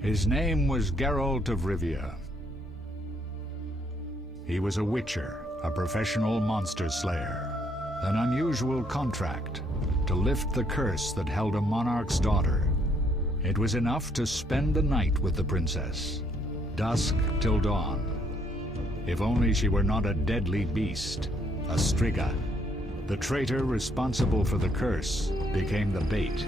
His name was Geralt of Rivia. He was a witcher, a professional monster slayer. An unusual contract to lift the curse that held a monarch's daughter. It was enough to spend the night with the princess, dusk till dawn. If only she were not a deadly beast, a striga. The traitor responsible for the curse became the bait.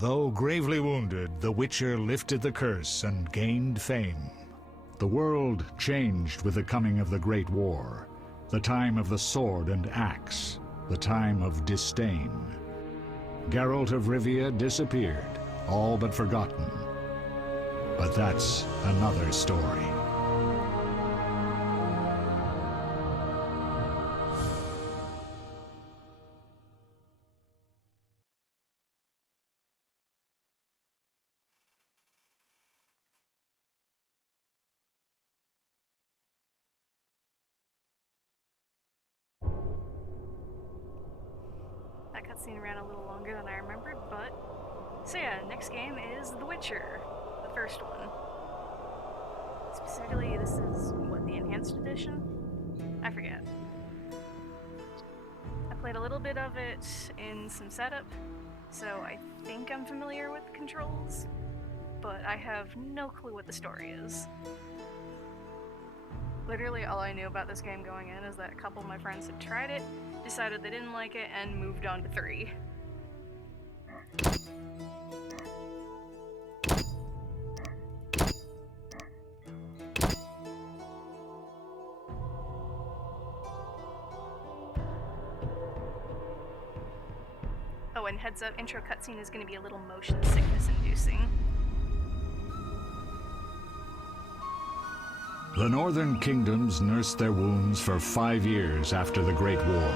Though gravely wounded, the Witcher lifted the curse and gained fame. The world changed with the coming of the Great War, the time of the sword and axe, the time of disdain. Geralt of Rivia disappeared, all but forgotten. But that's another story. That cutscene ran a little longer than I remembered, but... So yeah, next game is The Witcher, the first one. Specifically, this is, what, the Enhanced Edition? I forget. I played a little bit of it in some setup, so I think I'm familiar with the controls, but I have no clue what the story is. Literally all I knew about this game going in is that a couple of my friends had tried it, decided they didn't like it, and moved on to 3. Oh, and heads up, intro cutscene is going to be a little motion sickness inducing. The northern kingdoms nursed their wounds for 5 years after the Great War.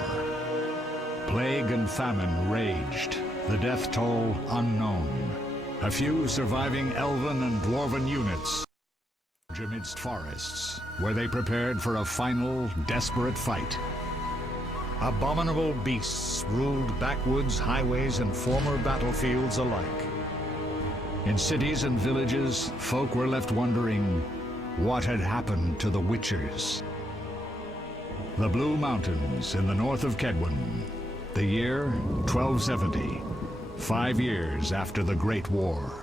Plague and famine raged, the death toll unknown. A few surviving elven and dwarven units amidst forests, where they prepared for a final, desperate fight. Abominable beasts ruled backwoods, highways, and former battlefields alike. In cities and villages, folk were left wondering what had happened to the Witchers. The Blue Mountains in the north of Kedwen. The year 1270, 5 years after the Great War.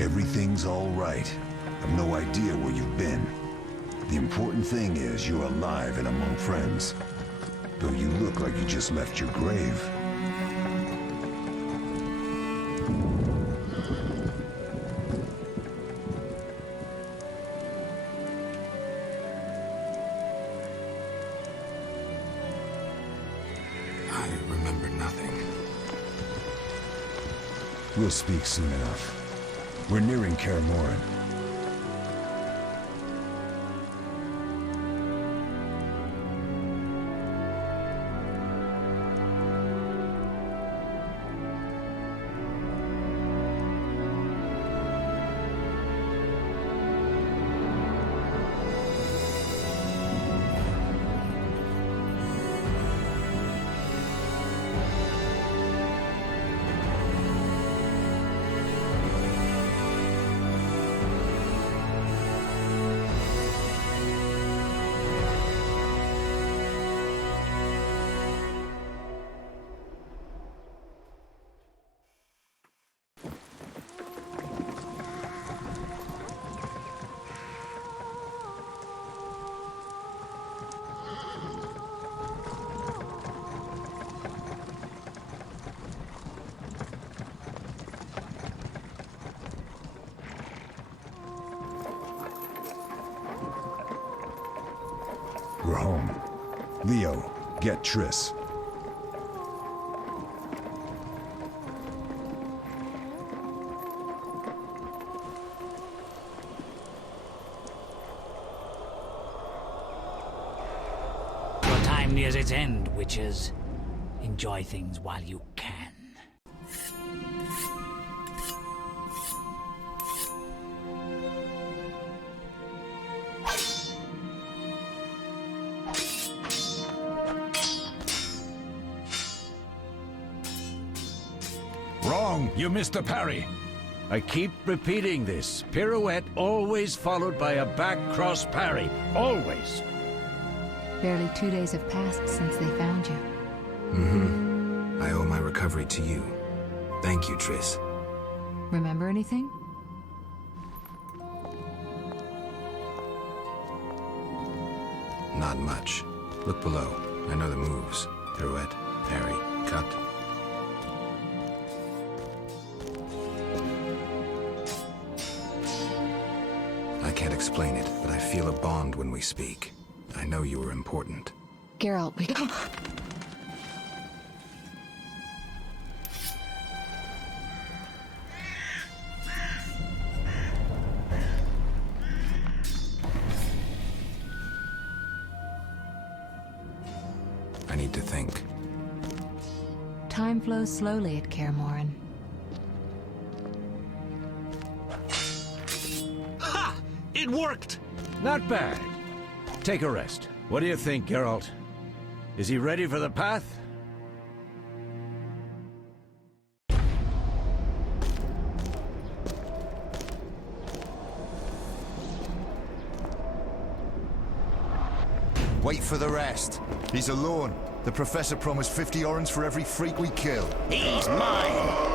Everything's all right. I've no idea where you've been. The important thing is you're alive and among friends. Though you look like you just left your grave. I remember nothing. We'll speak soon enough. We're nearing Kaer Morhen. We're home. Leo, get Triss. time nears its end, witches. Enjoy things while you can. Wrong! You missed the parry! I keep repeating this. Pirouette always followed by a back cross parry. Always! Barely 2 days have passed since they found you. Mm-hmm. I owe my recovery to you. Thank you, Triss. Remember anything? Not much. Look below. I know the moves. Pirouette, parry, cut. I can't explain it, but I feel a bond when we speak. I know you are important. Geralt, we... I need to think. Time flows slowly at Kaer Morhen. Ha! It worked! Not bad. Take a rest. What do you think, Geralt? Is he ready for the path? Wait for the rest. He's alone. The Professor promised 50 orens for every freak we kill. He's mine!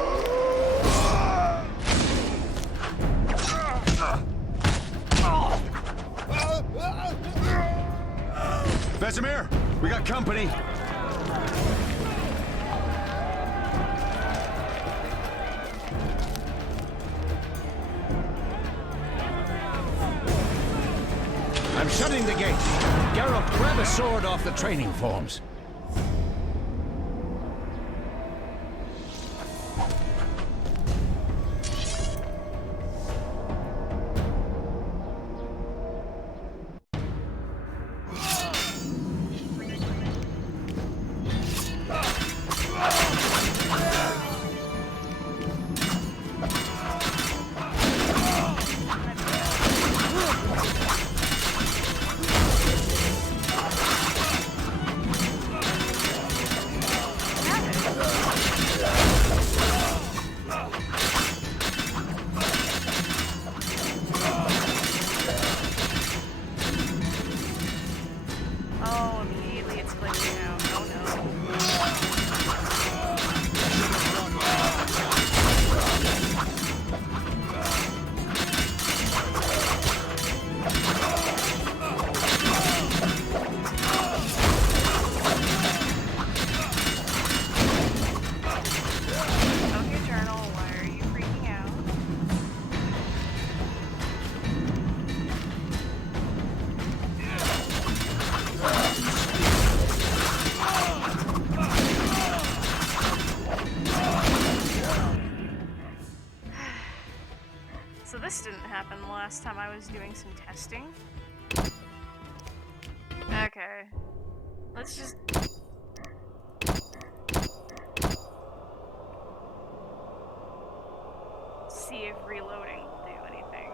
Vesemir! We got company! I'm shutting the gate. Geralt, grab a sword off the training forms. Oh, immediately it's glitching out. Oh no. Okay, Journal, why are you freaking out? So this didn't happen the last time I was doing some testing. Okay. Let's just... see if reloading will do anything.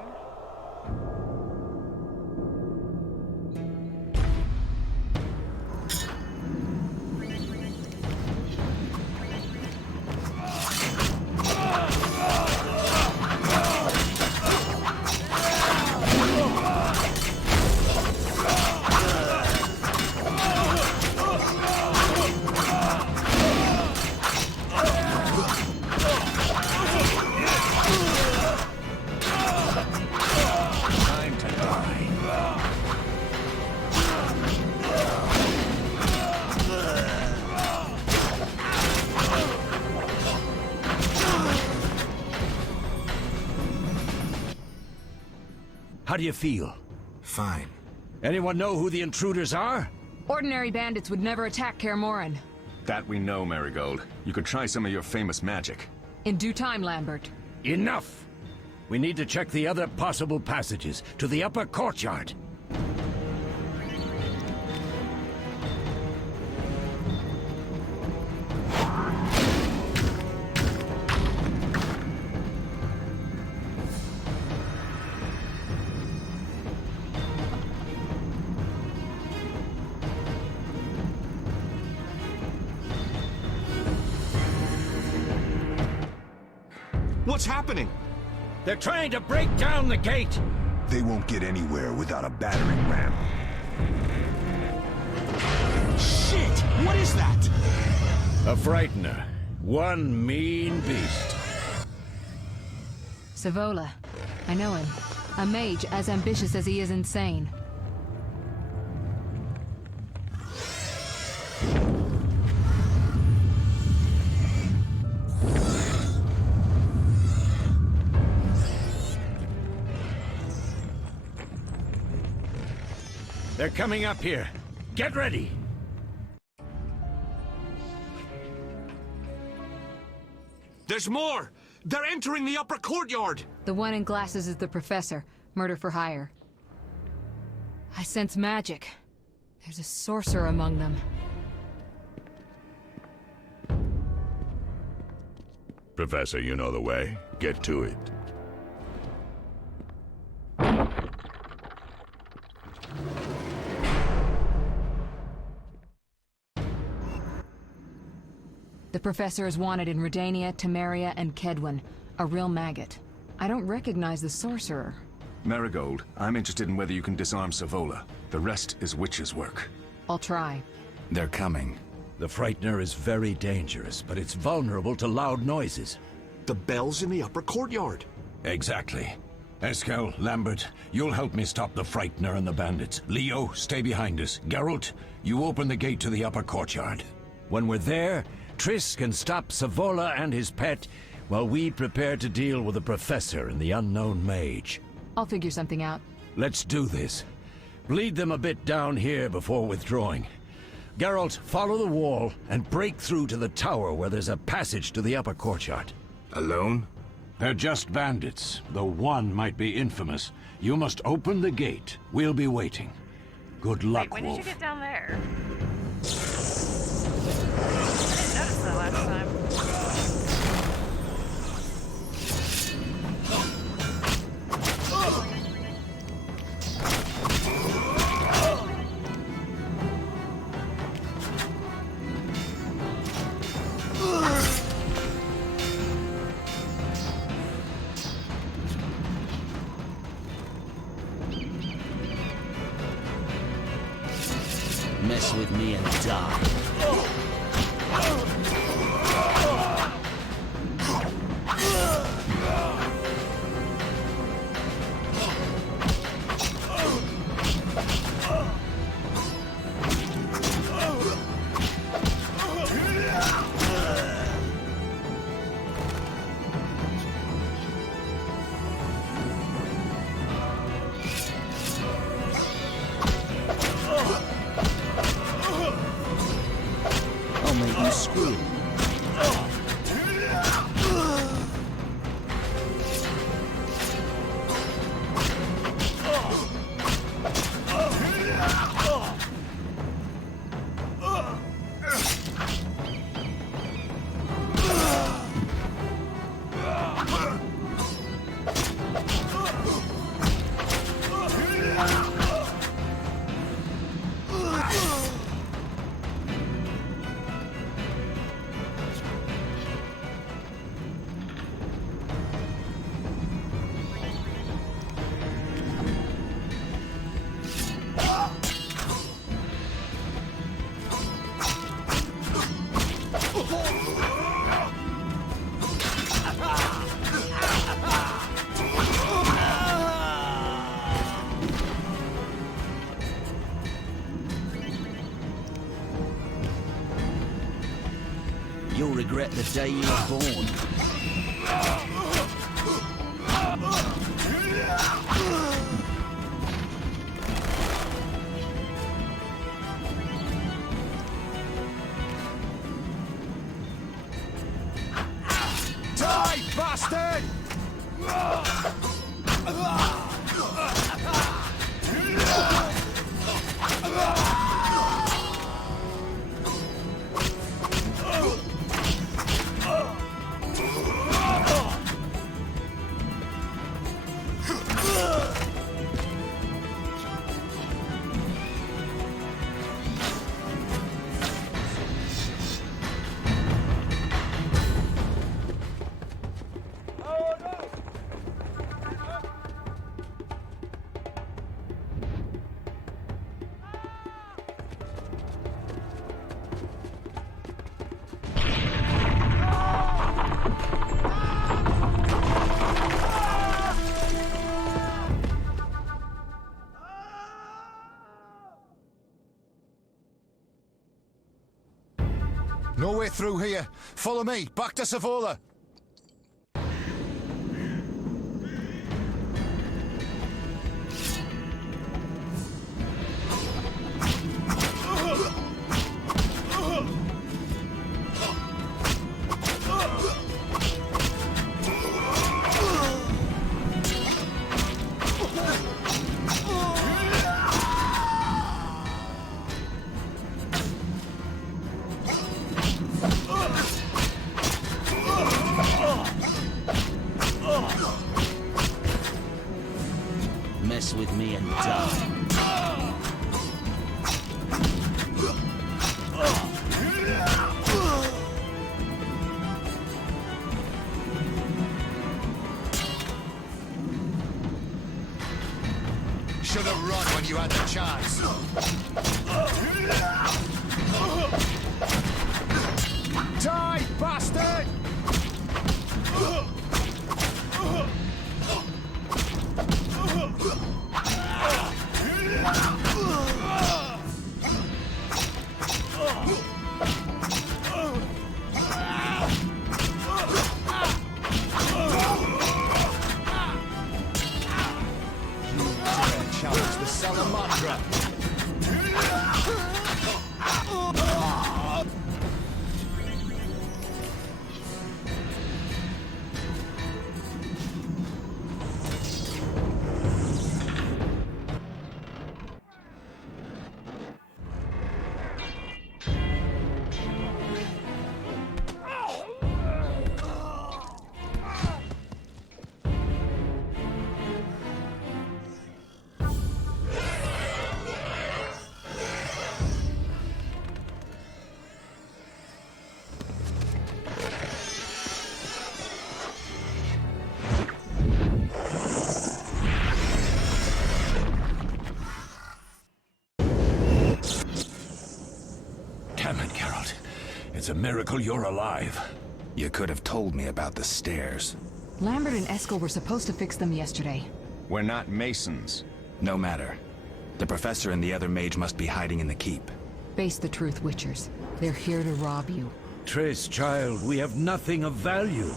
Time to die. How do you feel? Fine. Anyone know who the intruders are? Ordinary bandits would never attack Kaer Morhen. That we know, Marigold. You could try some of your famous magic. In due time, Lambert. Enough! We need to check the other possible passages to the upper courtyard. What's happening? They're trying to break down the gate! They won't get anywhere without a battering ram. Shit! What is that? A frightener. One mean beast. Savola. I know him. A mage as ambitious as he is insane. They're coming up here. Get ready! There's more! They're entering the upper courtyard! The one in glasses is the professor. Murder for hire. I sense magic. There's a sorcerer among them. Professor, you know the way. Get to it. The professor is wanted in Redania, Temeria, and Kedwen. A real maggot. I don't recognize the sorcerer. Marigold, I'm interested in whether you can disarm Savola. The rest is witch's work. I'll try. They're coming. The frightener is very dangerous, but it's vulnerable to loud noises. The bell's in the upper courtyard. Exactly. Eskel, Lambert, you'll help me stop the frightener and the bandits. Leo, stay behind us. Geralt, you open the gate to the upper courtyard. When we're there, Triss can stop Savola and his pet, while we prepare to deal with the professor and the unknown mage. I'll figure something out. Let's do this. Lead them a bit down here before withdrawing. Geralt, follow the wall and break through to the tower where there's a passage to the upper courtyard. Alone? They're just bandits, though one might be infamous. You must open the gate. We'll be waiting. Good luck, Wait, when Wolf. did you get down there? I didn't notice that last time. Mess with me and die. I'll make you scream. You'll regret the day you were born. Die, bastard! No way through here. Follow me, back to Savola. Mess with me and die. Should have run when you had the chance. Die, bastard! Challenge the Salamandra. Damn it, Geralt. It's a miracle you're alive. You could have told me about the stairs. Lambert and Eskel were supposed to fix them yesterday. We're not masons. No matter. The professor and the other mage must be hiding in the keep. Face the truth, Witchers. They're here to rob you. Triss, child, we have nothing of value.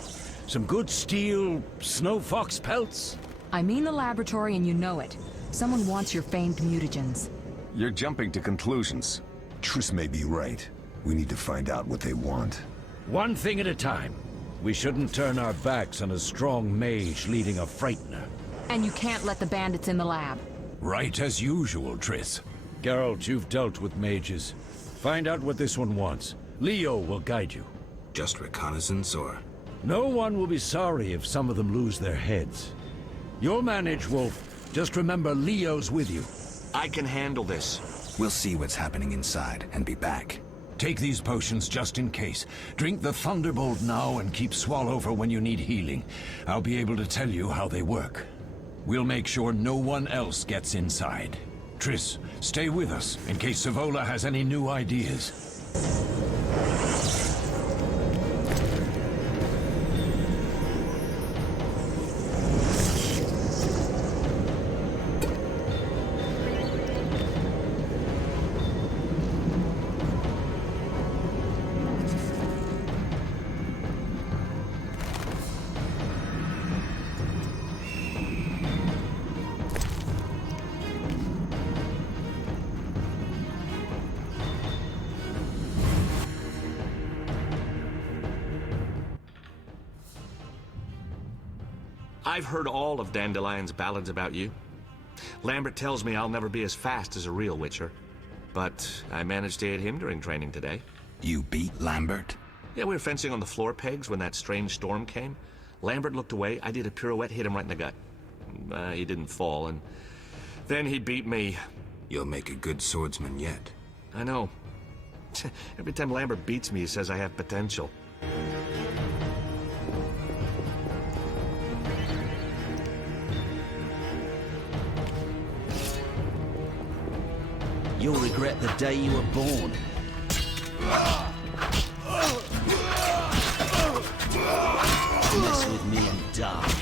Some good steel snow fox pelts. I mean the laboratory and you know it. Someone wants your famed mutagens. You're jumping to conclusions. Triss may be right. We need to find out what they want. One thing at a time. We shouldn't turn our backs on a strong mage leading a frightener. And you can't let the bandits in the lab. Right as usual, Triss. Geralt, you've dealt with mages. Find out what this one wants. Leo will guide you. Just reconnaissance, or...? No one will be sorry if some of them lose their heads. You'll manage, Wolf. Just remember Leo's with you. I can handle this. We'll see what's happening inside and be back. Take these potions just in case. Drink the Thunderbolt now and keep Swallow for when you need healing. I'll be able to tell you how they work. We'll make sure no one else gets inside. Triss, stay with us in case Savola has any new ideas. I've heard all of Dandelion's ballads about you. Lambert tells me I'll never be as fast as a real Witcher. But I managed to hit him during training today. You beat Lambert? Yeah, we were fencing on the floor pegs when that strange storm came. Lambert looked away, I did a pirouette, hit him right in the gut. He didn't fall, and then he beat me. You'll make a good swordsman yet. I know. Every time Lambert beats me, he says I have potential. You'll regret the day you were born. Mess with me and die.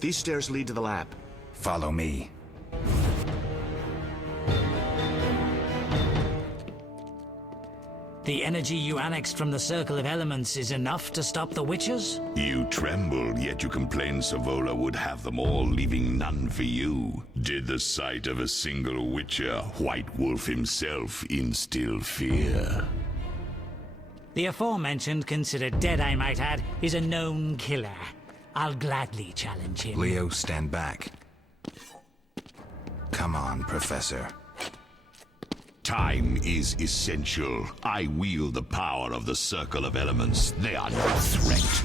These stairs lead to the lab. Follow me. The energy you annexed from the Circle of Elements is enough to stop the Witchers? You trembled, yet you complained Savola would have them all, leaving none for you. Did the sight of a single Witcher, White Wolf himself, instill fear? The aforementioned, considered dead I might add, is a known killer. I'll gladly challenge him. Leo, stand back. Come on, Professor. Time is essential. I wield the power of the Circle of Elements. They are no threat.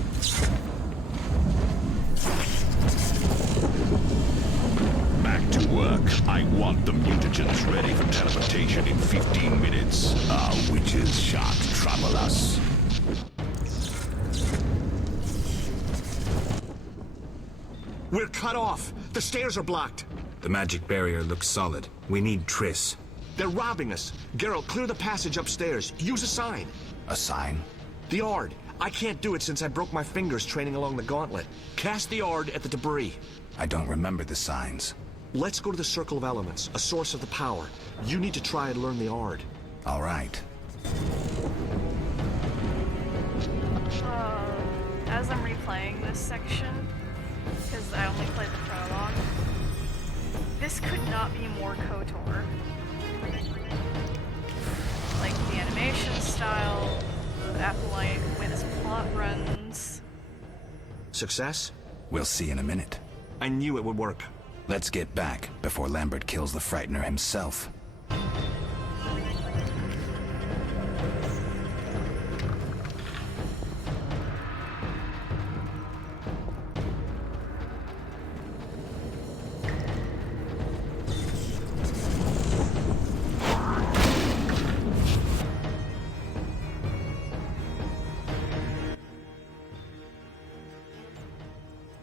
Back to work. I want the mutagens ready for teleportation in 15 minutes. Our witches shan't trouble us. We're cut off. The stairs are blocked. The magic barrier looks solid. We need Triss. They're robbing us. Geralt, clear the passage upstairs. Use a sign. A sign? The Ard. I can't do it since I broke my fingers training along the gauntlet. Cast the Ard at the debris. I don't remember the signs. Let's go to the Circle of Elements, a source of the power. You need to try and learn the Ard. All right. As I'm replaying this section, because I only played the prologue, this could not be more KOTOR. Like, the animation style, the Acolyte, the way this plot runs. Success? We'll see in a minute. I knew it would work. Let's get back before Lambert kills the Frightener himself.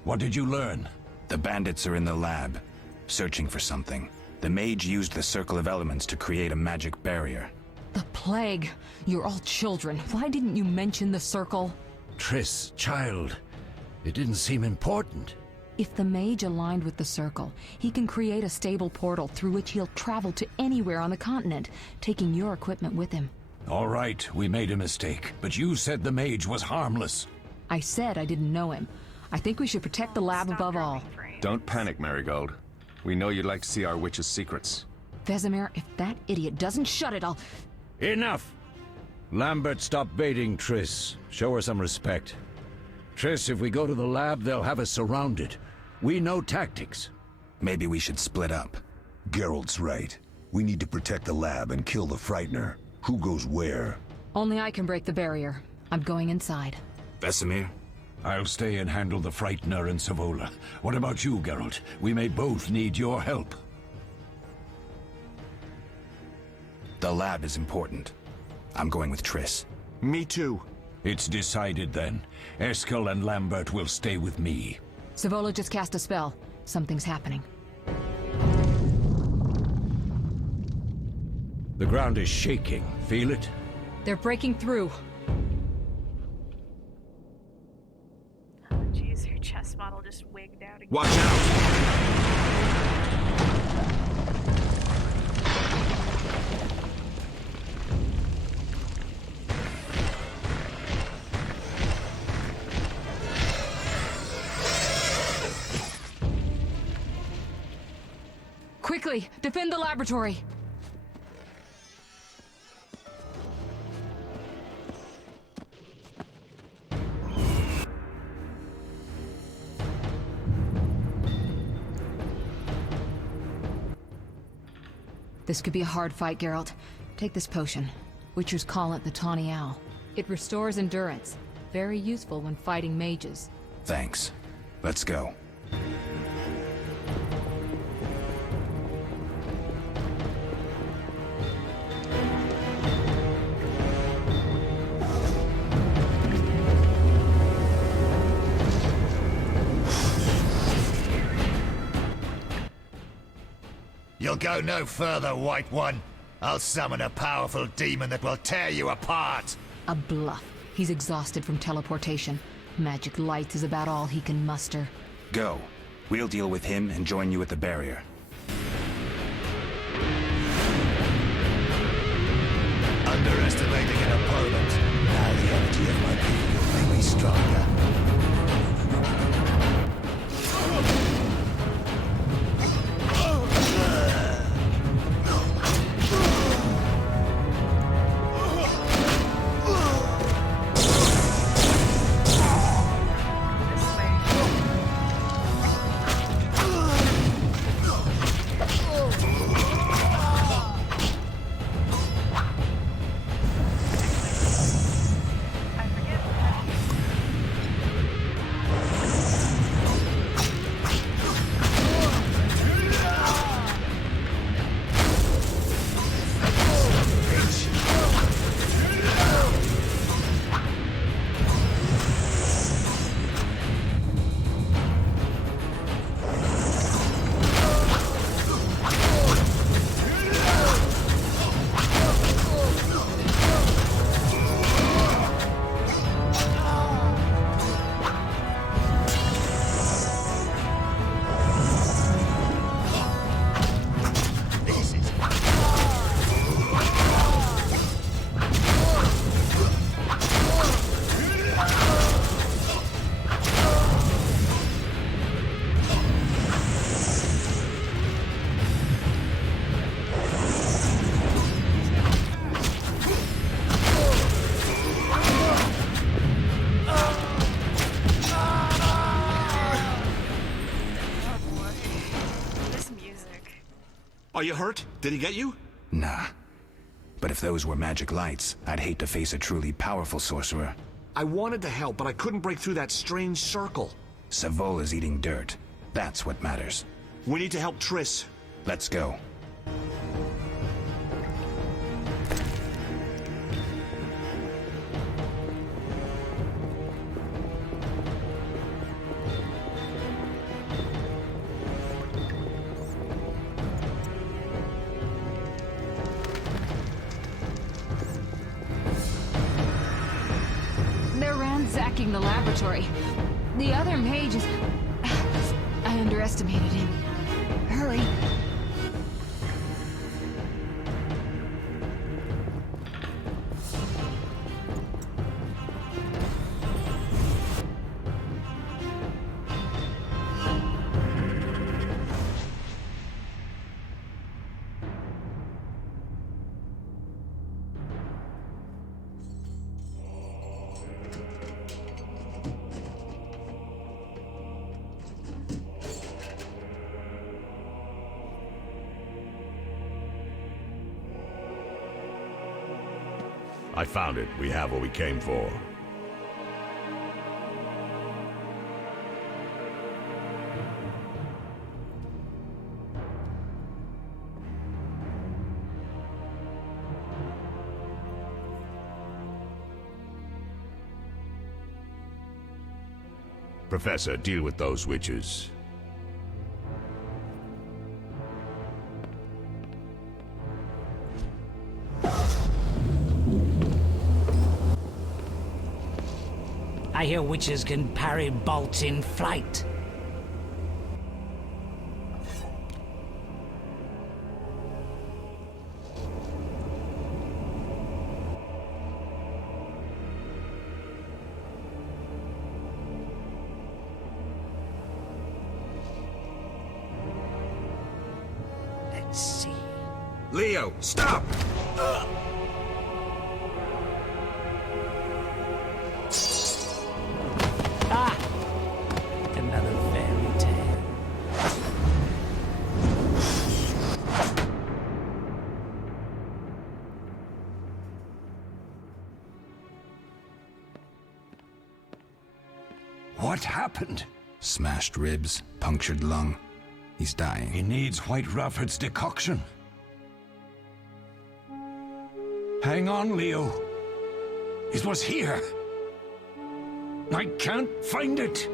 What did you learn? The bandits are in the lab, searching for something. The mage used the Circle of Elements to create a magic barrier. The plague. You're all children. Why didn't you mention the Circle? Triss, child. It didn't seem important. If the mage aligned with the Circle, he can create a stable portal through which he'll travel to anywhere on the continent, taking your equipment with him. All right, we made a mistake, but you said the mage was harmless. I said I didn't know him. I think we should protect the lab above all. Don't panic, Marigold. We know you'd like to see our witch's secrets. Vesemir, if that idiot doesn't shut it, I'll... Enough! Lambert, stop baiting Triss. Show her some respect. Triss, if we go to the lab, they'll have us surrounded. We know tactics. Maybe we should split up. Geralt's right. We need to protect the lab and kill the Frightener. Who goes where? Only I can break the barrier. I'm going inside. Vesemir? I'll stay and handle the Frightener and Savola. What about you, Geralt? We may both need your help. The lab is important. I'm going with Triss. Me too. It's decided then. Eskel and Lambert will stay with me. Savola just cast a spell. Something's happening. The ground is shaking. Feel it? They're breaking through. Oh, jeez, her chest model just wigged out again. Watch out! Quickly, defend the laboratory! This could be a hard fight, Geralt. Take this potion. Witchers call it the Tawny Owl. It restores endurance. Very useful when fighting mages. Thanks. Let's go. You'll go no further, White One. I'll summon a powerful demon that will tear you apart. A bluff. He's exhausted from teleportation. Magic light is about all he can muster. Go. We'll deal with him and join you at the barrier. Underestimating an opponent. Now the energy of my people will make me stronger. Are you hurt? Did he get you? Nah. But if those were magic lights, I'd hate to face a truly powerful sorcerer. I wanted to help, but I couldn't break through that strange circle. Savola's eating dirt. That's what matters. We need to help Triss. Let's go. They're ransacking the laboratory. The other mage is... I underestimated him. Hurry. I found it. We have what we came for. Professor, deal with those witches. I hear witches can parry bolts in flight. Let's see. Leo, stop! Ah! Another fairy tale. What happened? Smashed ribs, punctured lung. He's dying. He needs White Rafford's decoction. Hang on, Leo. It was here. I can't find it.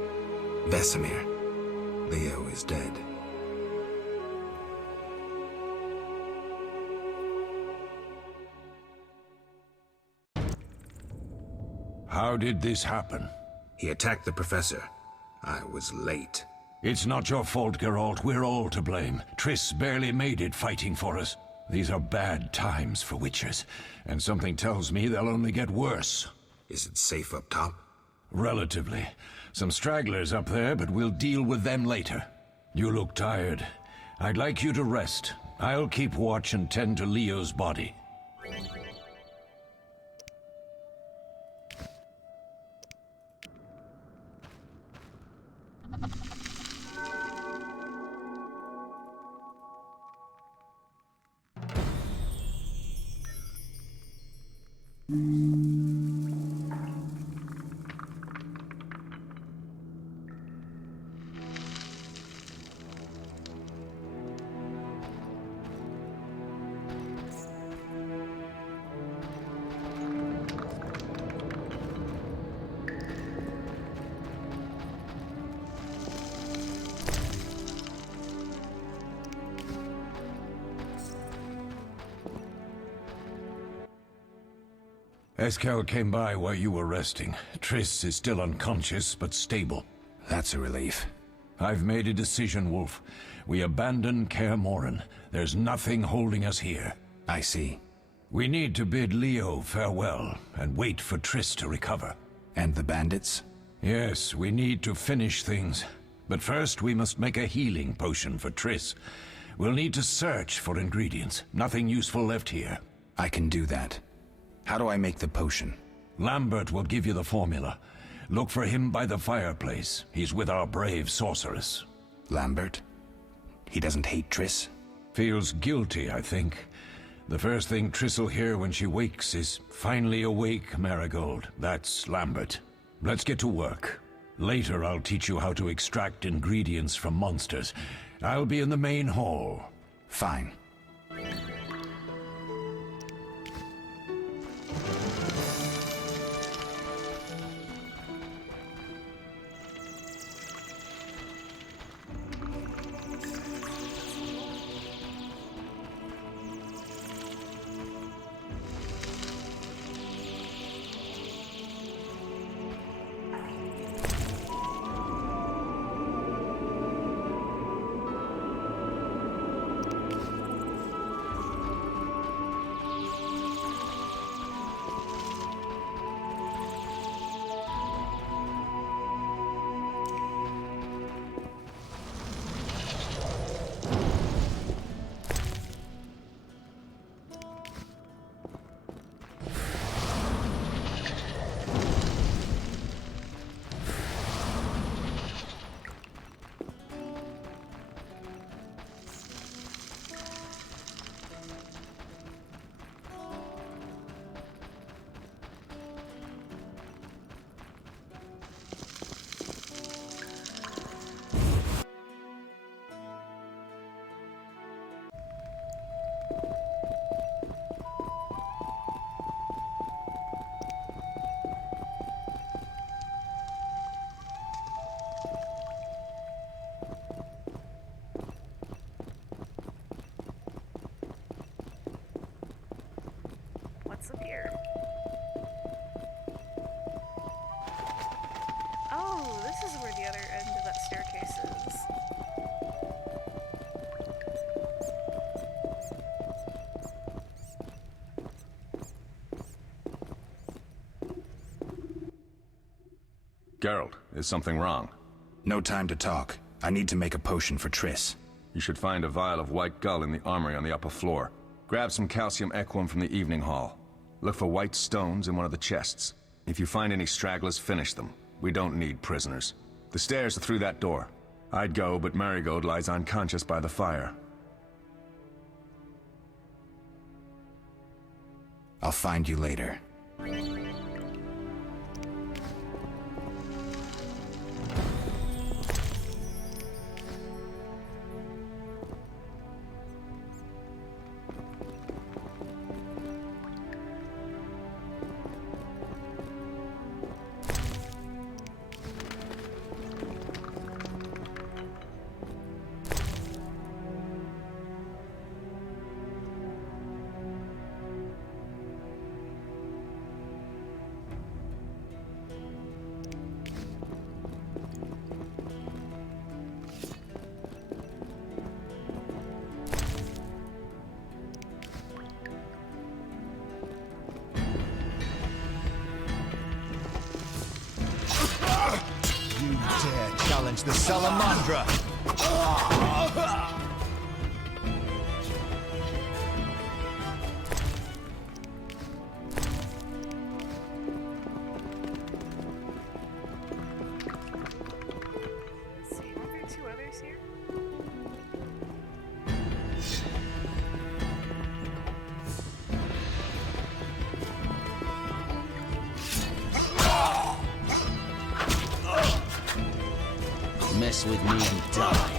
Vesemir. Leo is dead. How did this happen? He attacked the professor. I was late. It's not your fault, Geralt. We're all to blame. Triss barely made it fighting for us. These are bad times for Witchers, and something tells me they'll only get worse. Is it safe up top? Relatively. Some stragglers up there, but we'll deal with them later. You look tired. I'd like you to rest. I'll keep watch and tend to Leo's body. Eskel came by while you were resting. Triss is still unconscious, but stable. That's a relief. I've made a decision, Wolf. We abandon Kaer Morhen. There's nothing holding us here. I see. We need to bid Leo farewell, and wait for Triss to recover. And the bandits? Yes, we need to finish things. But first, we must make a healing potion for Triss. We'll need to search for ingredients. Nothing useful left here. I can do that. How do I make the potion? Lambert will give you the formula. Look for him by the fireplace. He's with our brave sorceress. Lambert? He doesn't hate Triss? Feels guilty, I think. The first thing Triss will hear when she wakes is, "Finally awake, Marigold." That's Lambert. Let's get to work. Later I'll teach you how to extract ingredients from monsters. I'll be in the main hall. Fine. What's up here? Oh, this is where the other end of that staircase is. Geralt, is something wrong? No time to talk. I need to make a potion for Triss. You should find a vial of white gull in the armory on the upper floor. Grab some calcium equum from the evening hall. Look for white stones in one of the chests. If you find any stragglers, finish them. We don't need prisoners. The stairs are through that door. I'd go, but Marigold lies unconscious by the fire. I'll find you later. challenge the Salamandra! Let's see, aren't there two others here? Mess with me and die.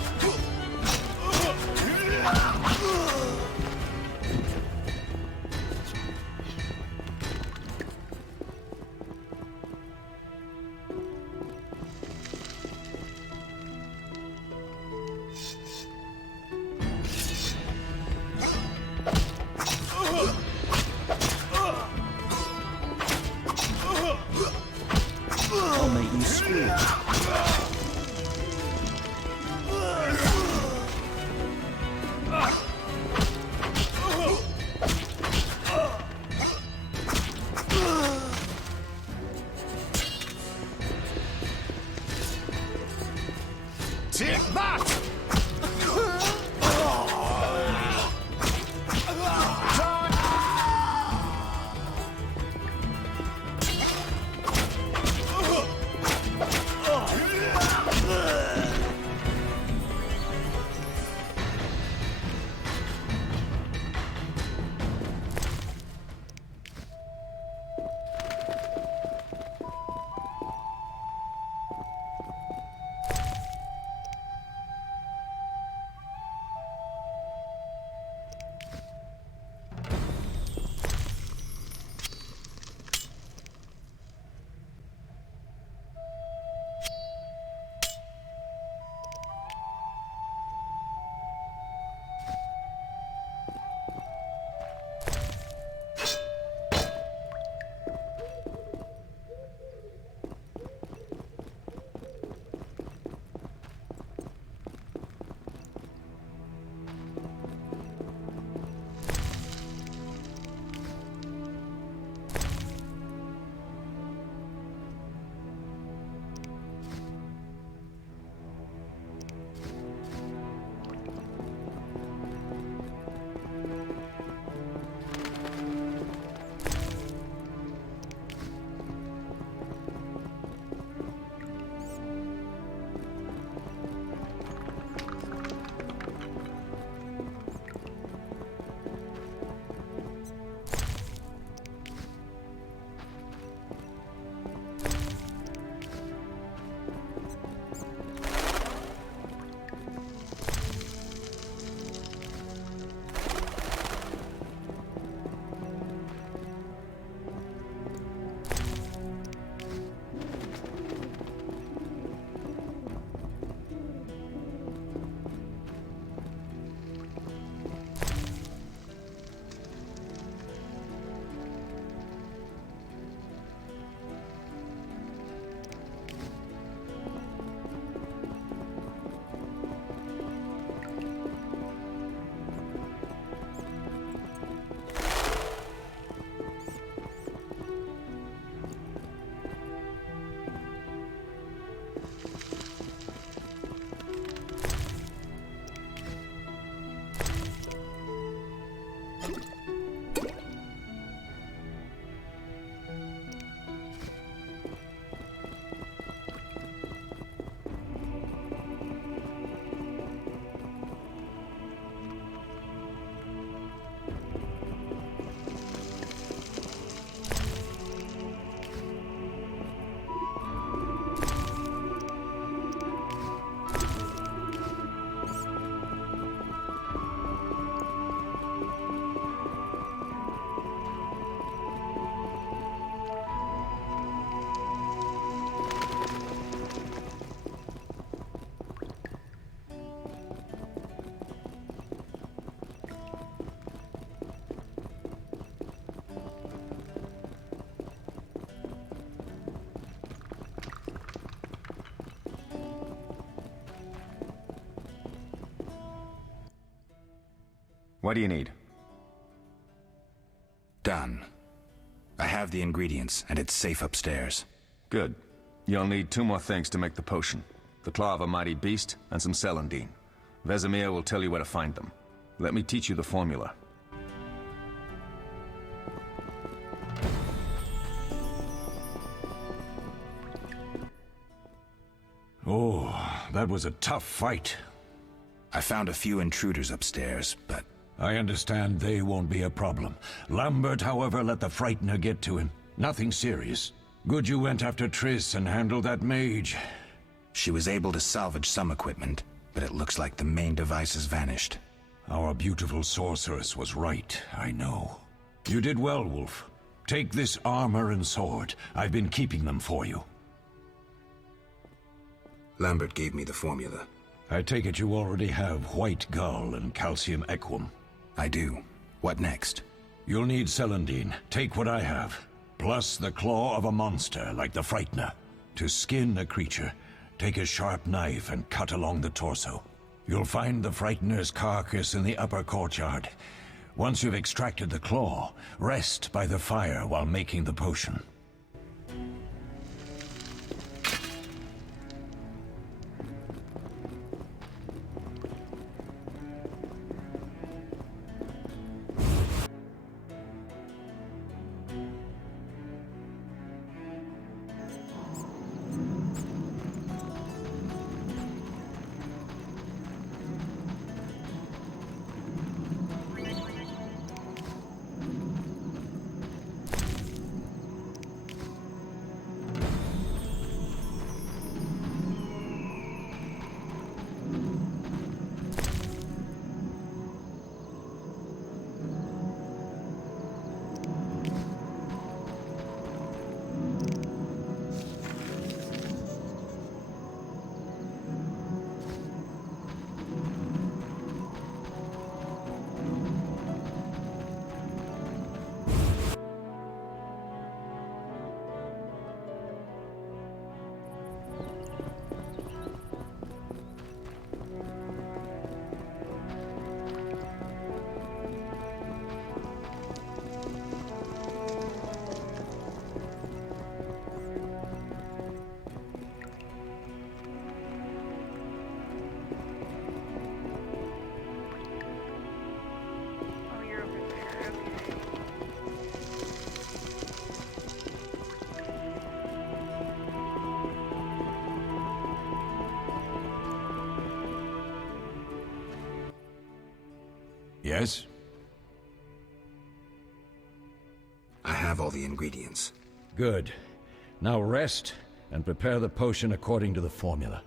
I'll make you squeal. Take that! What do you need? Done. I have the ingredients, and it's safe upstairs. Good. You'll need 2 more things to make the potion. the claw of a mighty beast, and some celandine. Vesemir will tell you where to find them. Let me teach you the formula. Oh, that was a tough fight. I found a few intruders upstairs, but... I understand they won't be a problem. Lambert, however, let the Frightener get to him. Nothing serious. Good you went after Triss and handled that mage. She was able to salvage some equipment, but it looks like the main device has vanished. Our beautiful sorceress was right, I know. You did well, Wolf. Take this armor and sword. I've been keeping them for you. Lambert gave me the formula. I take it you already have white gull and calcium equum. I do. What next? You'll need celandine. Take what I have. Plus the claw of a monster like the Frightener. To skin a creature, take a sharp knife and cut along the torso. You'll find the Frightener's carcass in the upper courtyard. Once you've extracted the claw, rest by the fire while making the potion. Oh, you're over there. Okay. Yes? I have all the ingredients. Good. Now rest and prepare the potion according to the formula.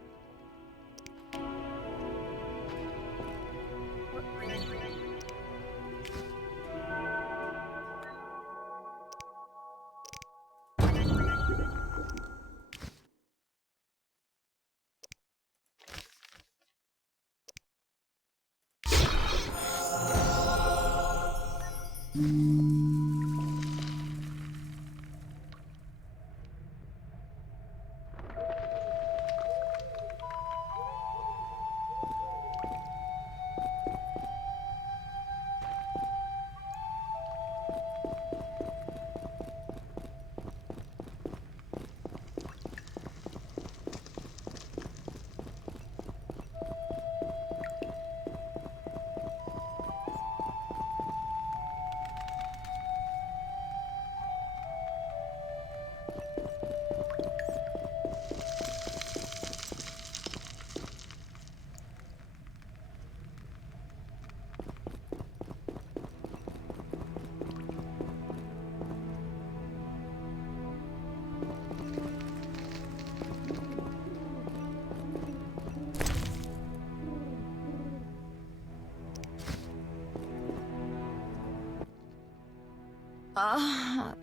Oh.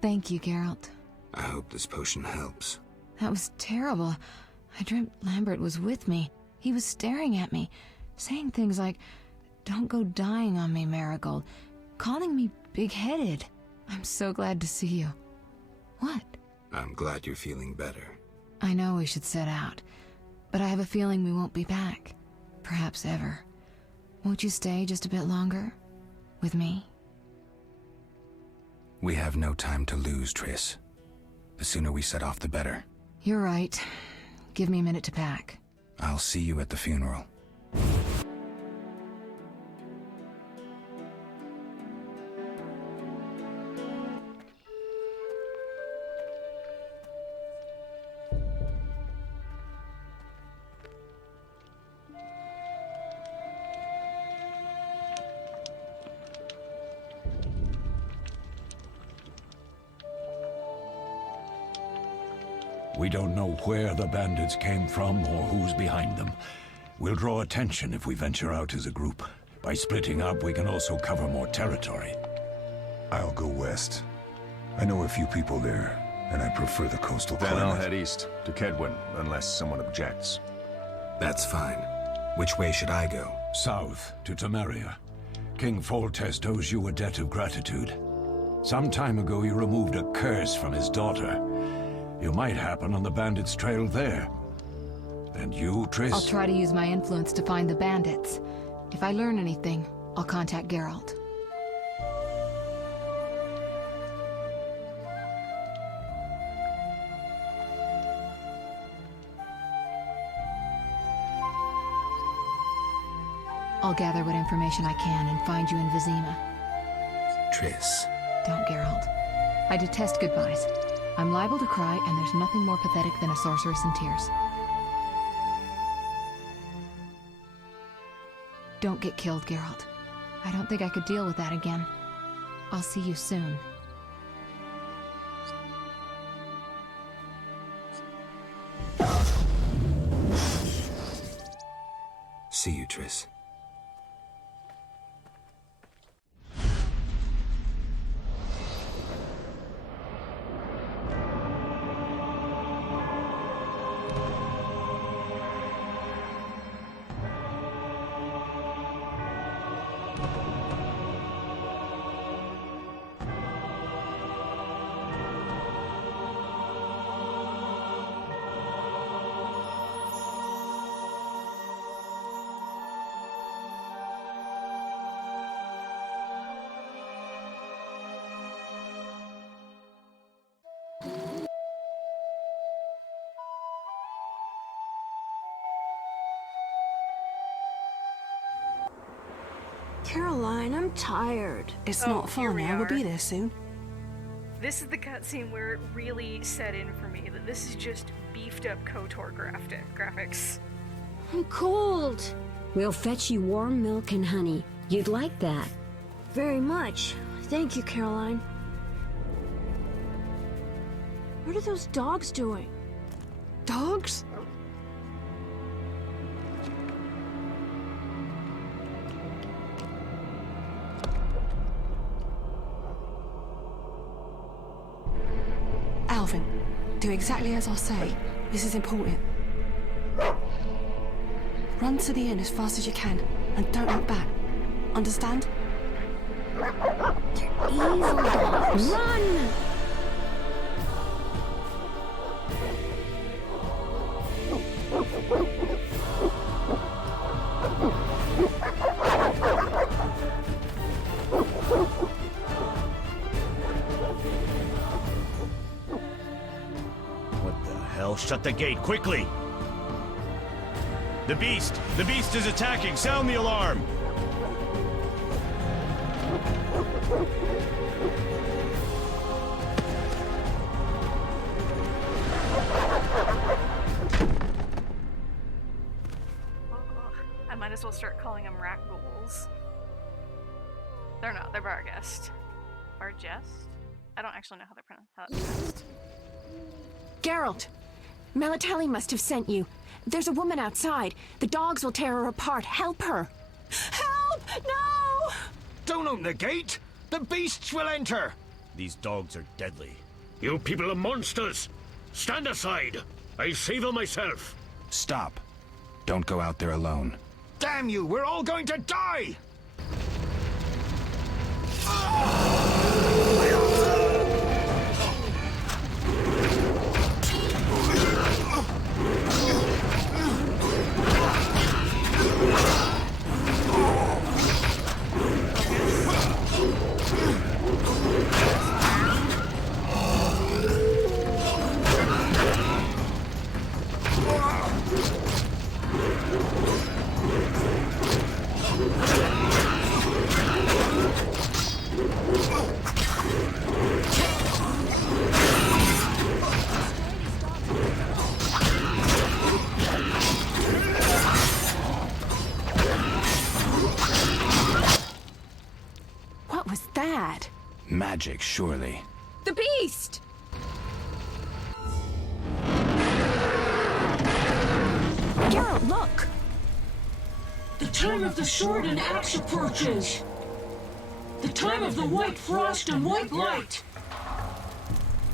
Thank you, Geralt. I hope this potion helps. That was terrible. I dreamt Lambert was with me. He was staring at me, saying things like, "Don't go dying on me, Marigold," calling me big-headed. I'm so glad to see you. What? I'm glad you're feeling better. I know we should set out, but I have a feeling we won't be back. Perhaps ever. Won't you stay just a bit longer? With me? We have no time to lose, Triss. The sooner we set off, the better. You're right. Give me a minute to pack. I'll see you at the funeral. We don't know where the bandits came from or who's behind them. We'll draw attention if we venture out as a group. By splitting up, we can also cover more territory. I'll go west. I know a few people there, and I prefer the coastal Then climate. I'll head east, to Kedwin, unless someone objects. That's fine. Which way should I go? South, to Temeria. King Foltest owes you a debt of gratitude. Some time ago, you removed a curse from his daughter. You might happen on the bandits' trail there. And you, Triss? I'll try to use my influence to find the bandits. If I learn anything, I'll contact Geralt. I'll gather what information I can and find you in Vizima. Triss. Don't, Geralt. I detest goodbyes. I'm liable to cry, and there's nothing more pathetic than a sorceress in tears. Don't get killed, Geralt. I don't think I could deal with that again. I'll see you soon. See you, Triss. Caroline, I'm tired. It's not far now. We'll be there soon. This is the cutscene where it really set in for me that this is just beefed up KOTOR graphics. I'm cold. We'll fetch you warm milk and honey. You'd like that. Very much. Thank you, Caroline. What are those dogs doing? Dogs? Alvin, do exactly as I say. This is important. Run to the inn as fast as you can, and don't look back. Understand? They're evil dogs. Run! What the hell? Shut the gate, quickly! The beast! The beast is attacking! Sound the alarm! I might as well start calling them rat ghouls. They're not, they're Barghest. Barghest? I don't actually know how that's pronounced. Geralt! Melitele must have sent you. There's a woman outside. The dogs will tear her apart. Help her! Help! No! Don't open the gate! The beasts will enter! These dogs are deadly. You people are monsters! Stand aside! I'll save her myself! Stop. Don't go out there alone. Damn you! We're all going to die! Magic, surely. The beast! Geralt, look! The time of the sword and axe approaches. The time of the white frost and white light.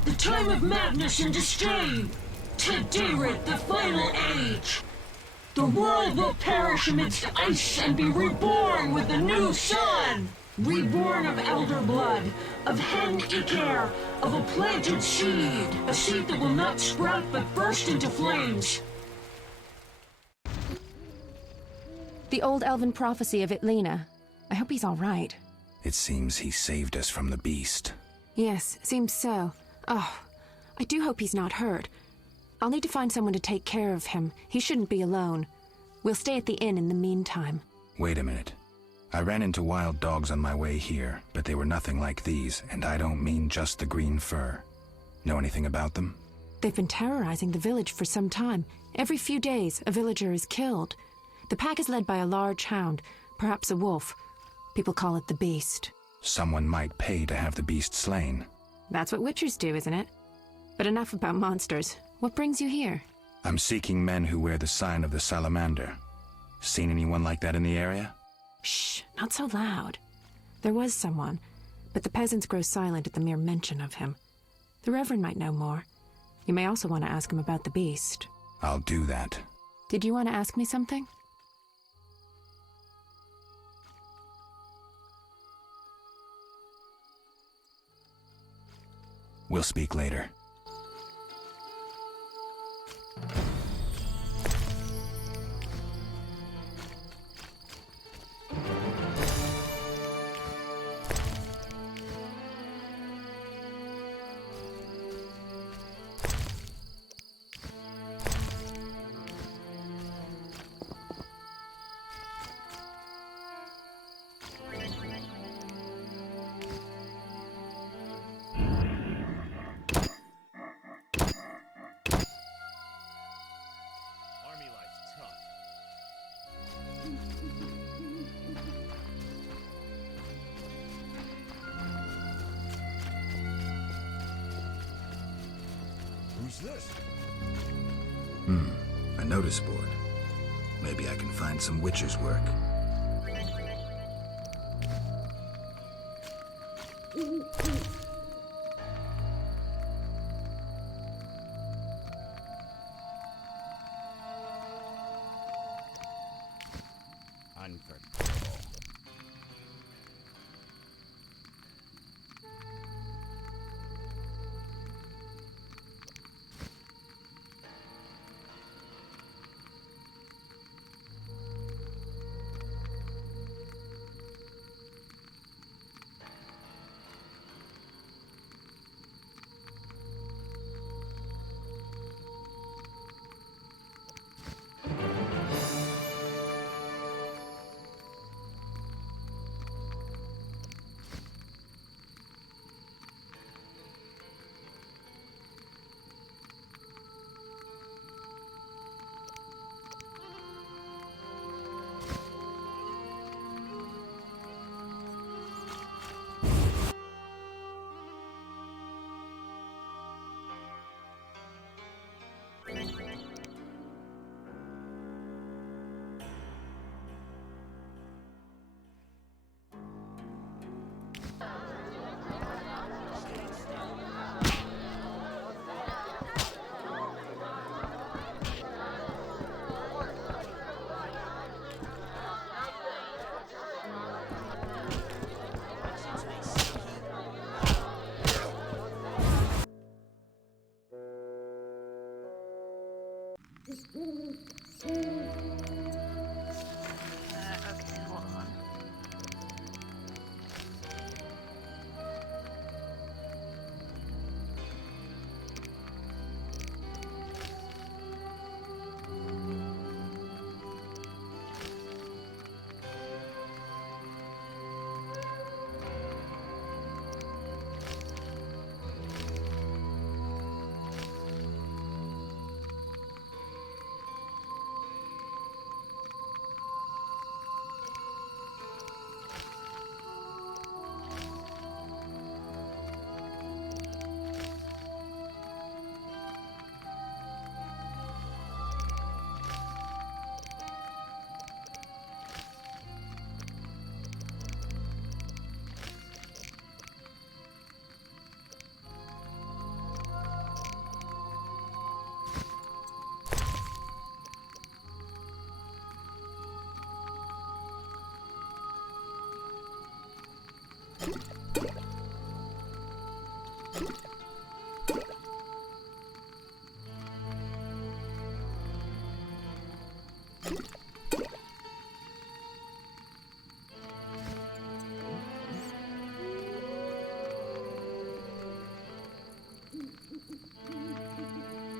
The time of madness and disdain. Tedirit, the final age. The world will perish amidst ice and be reborn with the new sun. Reborn of elder blood, of hen Iker, of a planted seed. A seed that will not sprout but burst into flames. The old elven prophecy of Itlena. I hope he's all right. It seems he saved us from the beast. Yes, seems so. Oh, I do hope he's not hurt. I'll need to find someone to take care of him. He shouldn't be alone. We'll stay at the inn in the meantime. Wait a minute. I ran into wild dogs on my way here, but they were nothing like these, and I don't mean just the green fur. Know anything about them? They've been terrorizing the village for some time. Every few days, a villager is killed. The pack is led by a large hound, perhaps a wolf. People call it the Beast. Someone might pay to have the beast slain. That's what witchers do, isn't it? But enough about monsters. What brings you here? I'm seeking men who wear the sign of the salamander. Seen anyone like that in the area? Shh, not so loud. There was someone, but the peasants grow silent at the mere mention of him. The Reverend might know more. You may also want to ask him about the beast. I'll do that. Did you want to ask me something? We'll speak later. Who's this? A notice board. Maybe I can find some witcher's work. Unforgettable.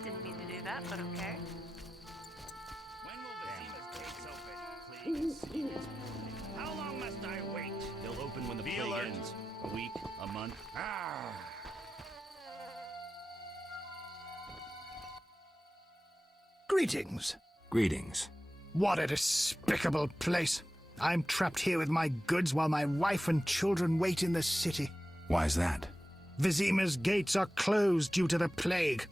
Didn't mean to do that, but okay. How long must I wait? They'll open when the Be plague alert. ends. A week, a month. Greetings. Greetings. What a despicable place. I'm trapped here with my goods while my wife and children wait in the city. Why's that? Vizima's gates are closed due to the plague.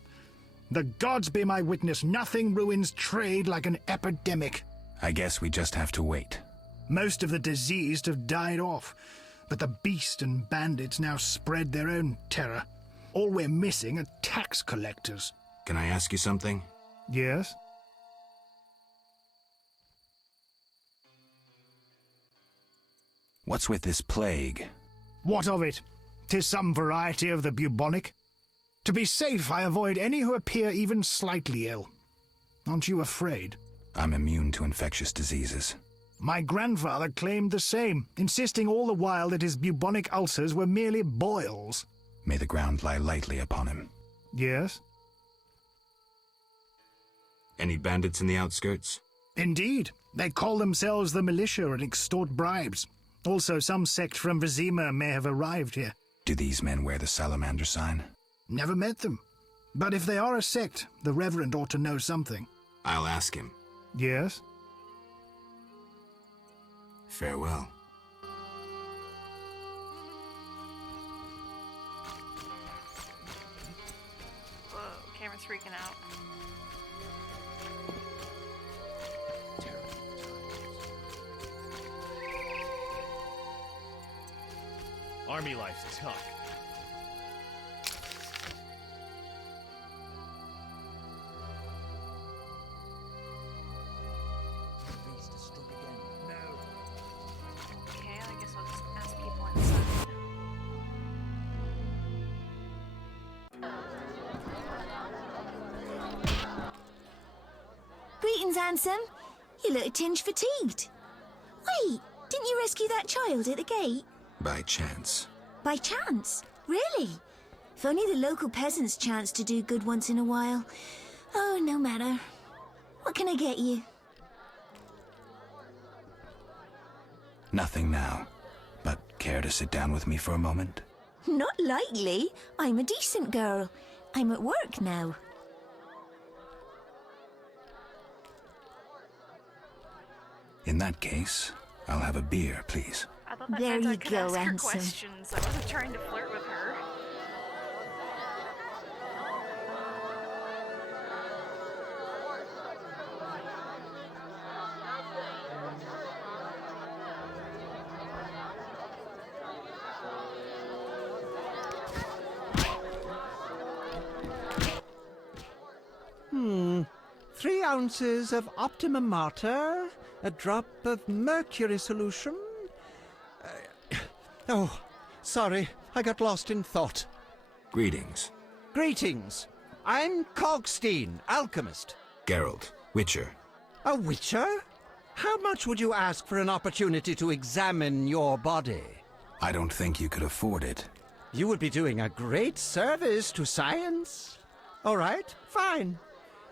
The gods be my witness, nothing ruins trade like an epidemic. I guess we just have to wait. Most of the diseased have died off, but the beast and bandits now spread their own terror. All we're missing are tax collectors. Can I ask you something? Yes? What's with this plague? What of it? 'Tis some variety of the bubonic. To be safe, I avoid any who appear even slightly ill. Aren't you afraid? I'm immune to infectious diseases. My grandfather claimed the same, insisting all the while that his bubonic ulcers were merely boils. May the ground lie lightly upon him. Yes? Any bandits in the outskirts? Indeed. They call themselves the militia and extort bribes. Also, some sect from Vizima may have arrived here. Do these men wear the salamander sign? Never met them. But if they are a sect, the Reverend ought to know something. I'll ask him. Yes? Farewell. Whoa, camera's freaking out. Army life's tough. Okay, I guess I'll just ask people inside. Greetings, handsome. You look a tinge fatigued. Wait, didn't you rescue that child at the gate? By chance. By chance? Really? If only the local peasants chanced to do good once in a while. Oh, no matter. What can I get you? Nothing now. But care to sit down with me for a moment? Not likely. I'm a decent girl. I'm at work now. In that case, I'll have a beer, please. I thought that There meant you I could go, ask her handsome. questions. I wasn't trying to flirt with her. Hmm. 3 ounces of Optimum Mater, a drop of mercury solution. Oh, sorry, I got lost in thought. Greetings. Greetings. I'm Cogstein, alchemist. Geralt, Witcher. A witcher? How much would you ask for an opportunity to examine your body? I don't think you could afford it. You would be doing a great service to science. All right, fine.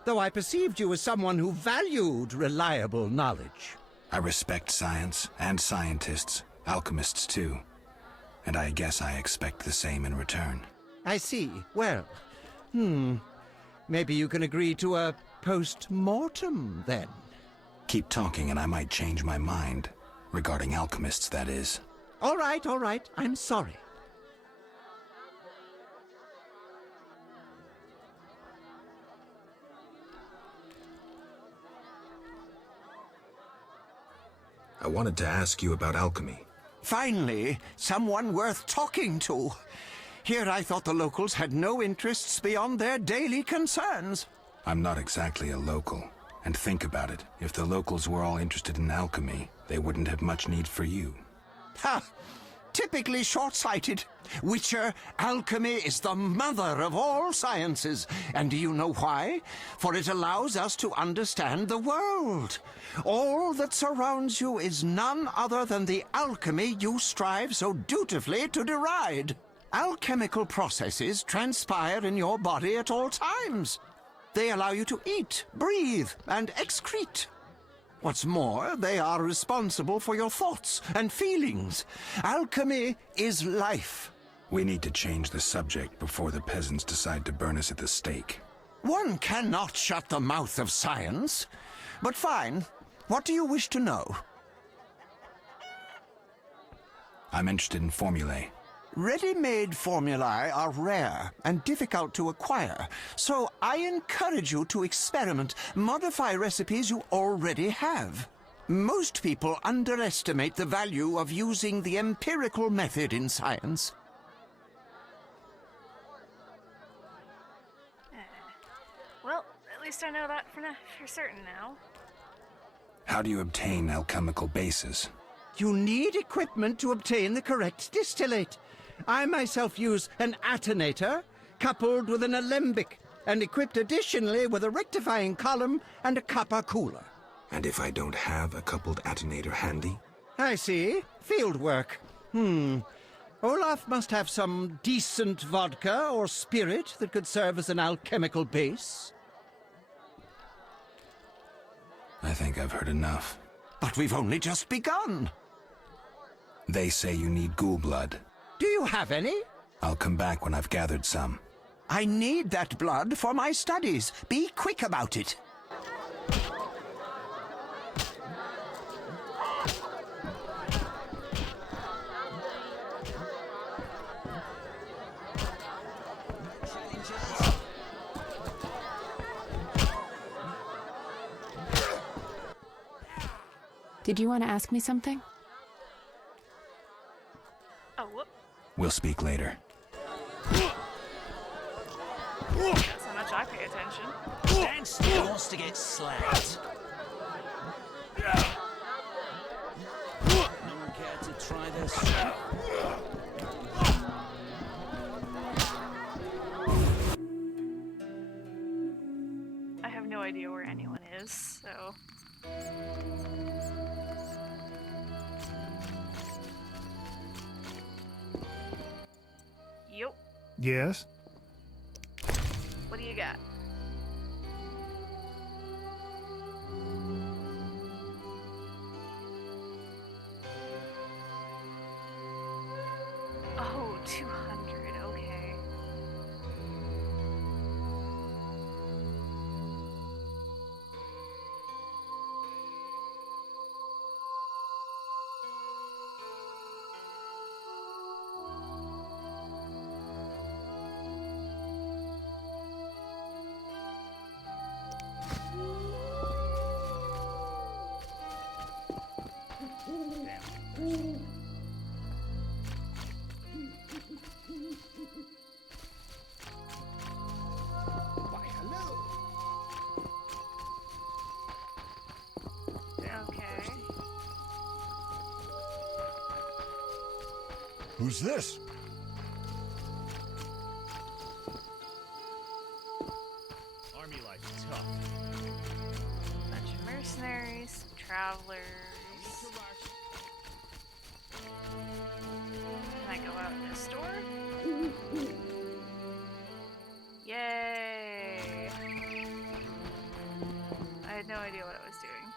Though I perceived you as someone who valued reliable knowledge. I respect science and scientists, alchemists too. And I guess I expect the same in return. I see. Well, maybe you can agree to a post-mortem, then. Keep talking and I might change my mind. Regarding alchemists, that is. All right, I'm sorry. I wanted to ask you about alchemy. Finally, someone worth talking to. Here I thought the locals had no interests beyond their daily concerns. I'm not exactly a local. And think about it, if the locals were all interested in alchemy, they wouldn't have much need for you. Ha! typically short-sighted. Witcher, alchemy is the mother of all sciences. And do you know why? For it allows us to understand the world. All that surrounds you is none other than the alchemy you strive so dutifully to deride. Alchemical processes transpire in your body at all times. They allow you to eat, breathe, and excrete. What's more, they are responsible for your thoughts and feelings. Alchemy is life. We need to change the subject before the peasants decide to burn us at the stake. One cannot shut the mouth of science. But fine. What do you wish to know? I'm interested in formulae. Ready-made formulae are rare and difficult to acquire, so I encourage you to experiment, modify recipes you already have. Most people underestimate the value of using the empirical method in science. Well, at least I know that for certain now. How do you obtain alchemical bases? You need equipment to obtain the correct distillate. I myself use an attenator, coupled with an alembic, and equipped additionally with a rectifying column and a copper cooler. And if I don't have a coupled attenator handy? I see. Field work. Olaf must have some decent vodka or spirit that could serve as an alchemical base. I think I've heard enough. But we've only just begun. They say you need ghoul blood. Do you have any? I'll come back when I've gathered some. I need that blood for my studies. Be quick about it. Did you want to ask me something? Oh, whoop. We'll speak later. That's how much I pay attention. Stand still wants to get slapped. No one care to try their strength. I have no idea where anyone is, so... Yup. Yes? What do you got? Oh, 200, okay. Okay. Who's this? Army life is tough. Bunch of mercenaries, some travelers. Can I go out in this store? Yay! I had no idea what I was doing.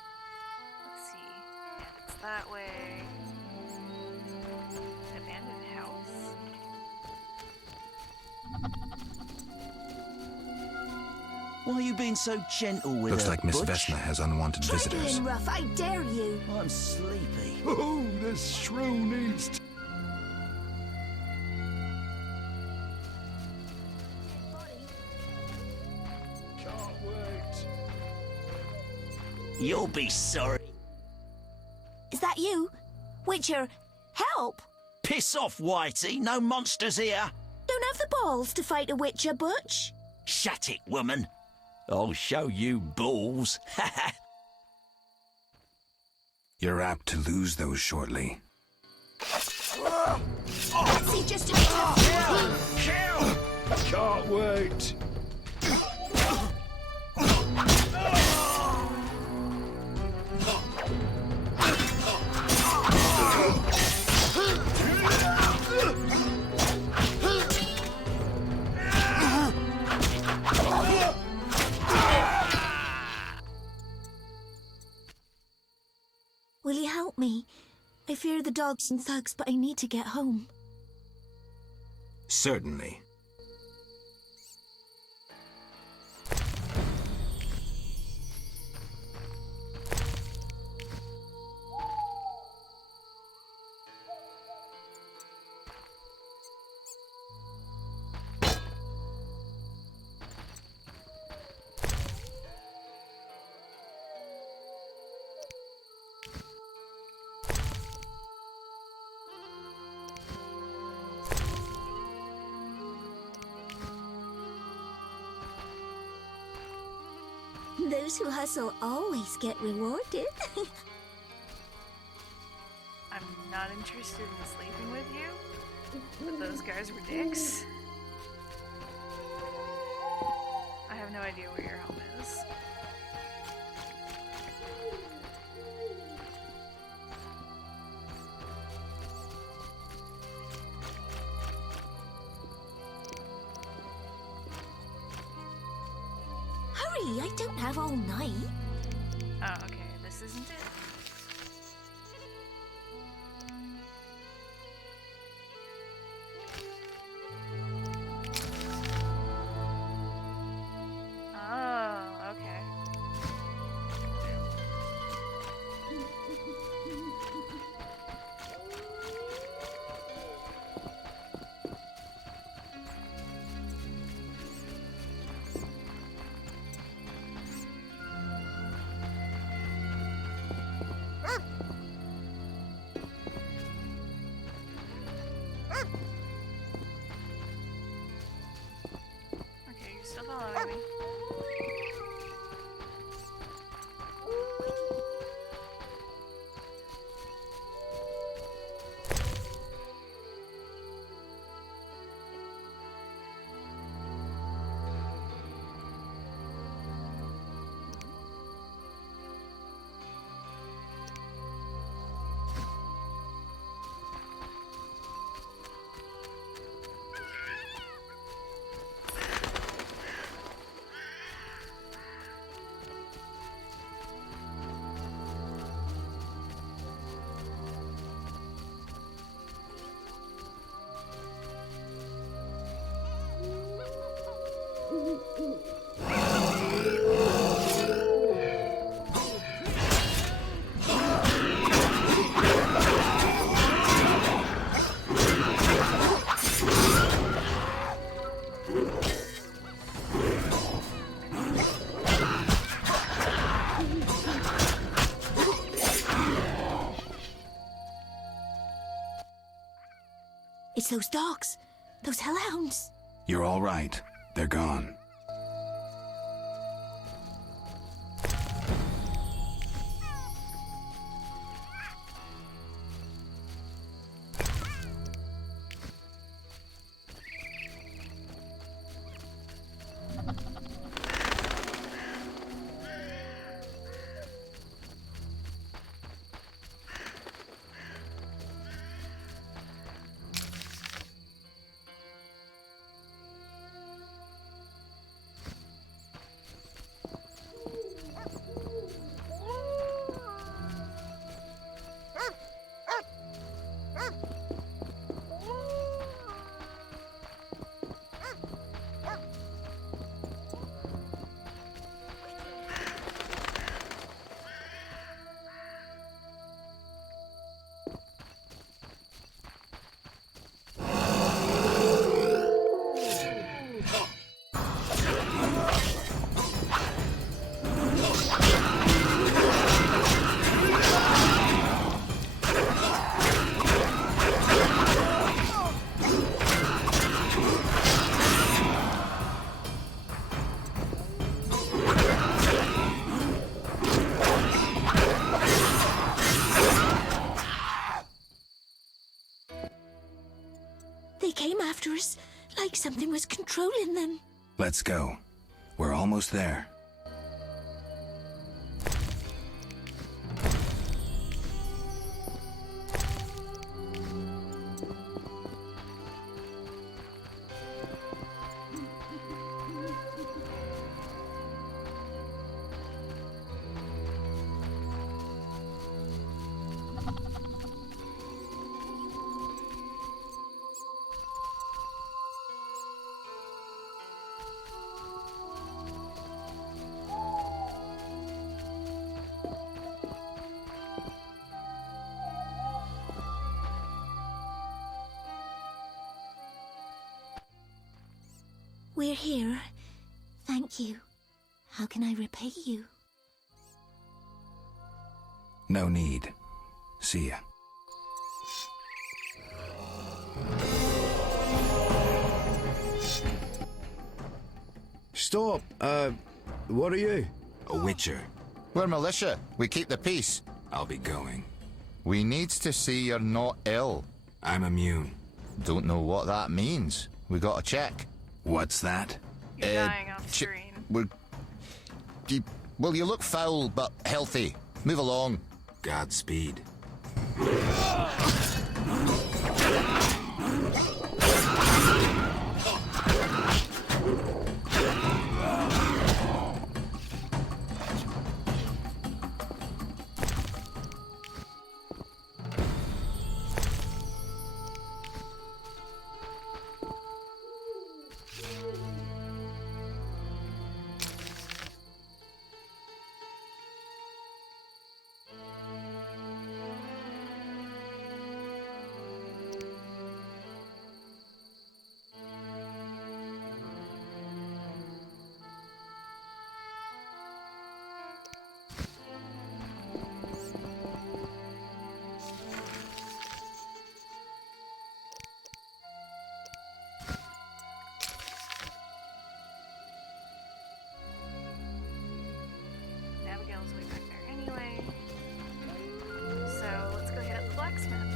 Let's see. Yeah, it's that way. Abandoned house? Why are you being so gentle with Looks her, like Miss Butch? Vesna has unwanted Try visitors. being rough, I dare you. I'm sleepy. Oh, the shrew needs... Can't wait. You'll be sorry. Is that you? Witcher, help! Piss off, Whitey. No monsters here. Don't have the balls to fight a Witcher, Butch. Shut it, woman. I'll show you balls. You're apt to lose those shortly. See, just a bit of... Kill! Can't wait. Will you help me? I fear the dogs and thugs, but I need to get home. Certainly. Those who hustle always get rewarded. I'm not interested in sleeping with you, but those guys were dicks. I have no idea where your home is. Hurry, I don't have all night. Oh, okay, this isn't it. Oh, okay. Okay, you're still following me. It's those dogs. Those hellhounds. You're all right. They're gone. after us, like something was controlling them. Let's go. We're almost there. We're here. Thank you. How can I repay you? No need. See ya. Stop. What are you? A witcher. We're militia. We keep the peace. I'll be going. We needs to see you're not ill. I'm immune. Don't know what that means. We gotta check. What's that? You're dying off screen. Well, you look foul, but healthy. Move along. Godspeed. Abigail's way back there anyway. So let's go hit up the blacksmith.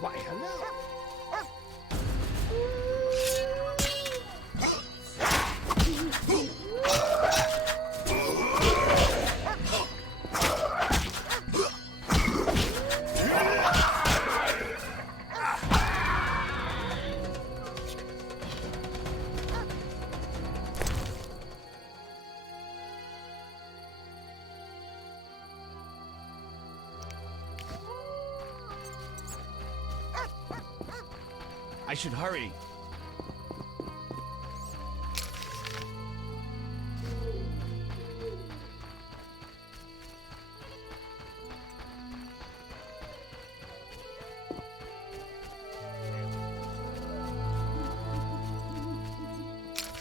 Why, hello. I should hurry.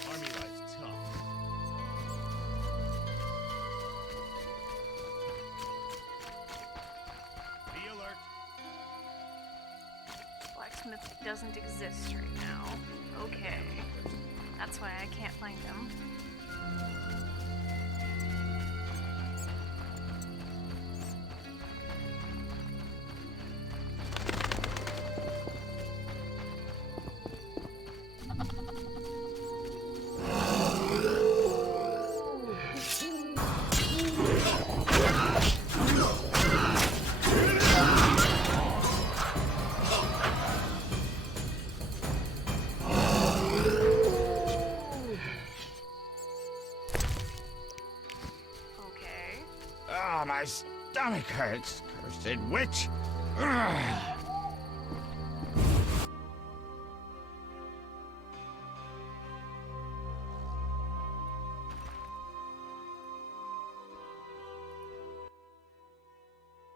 Army life's tough. doesn't exist right now. Okay. That's why I can't find him. Oh, my stomach hurts, cursed witch! Ugh.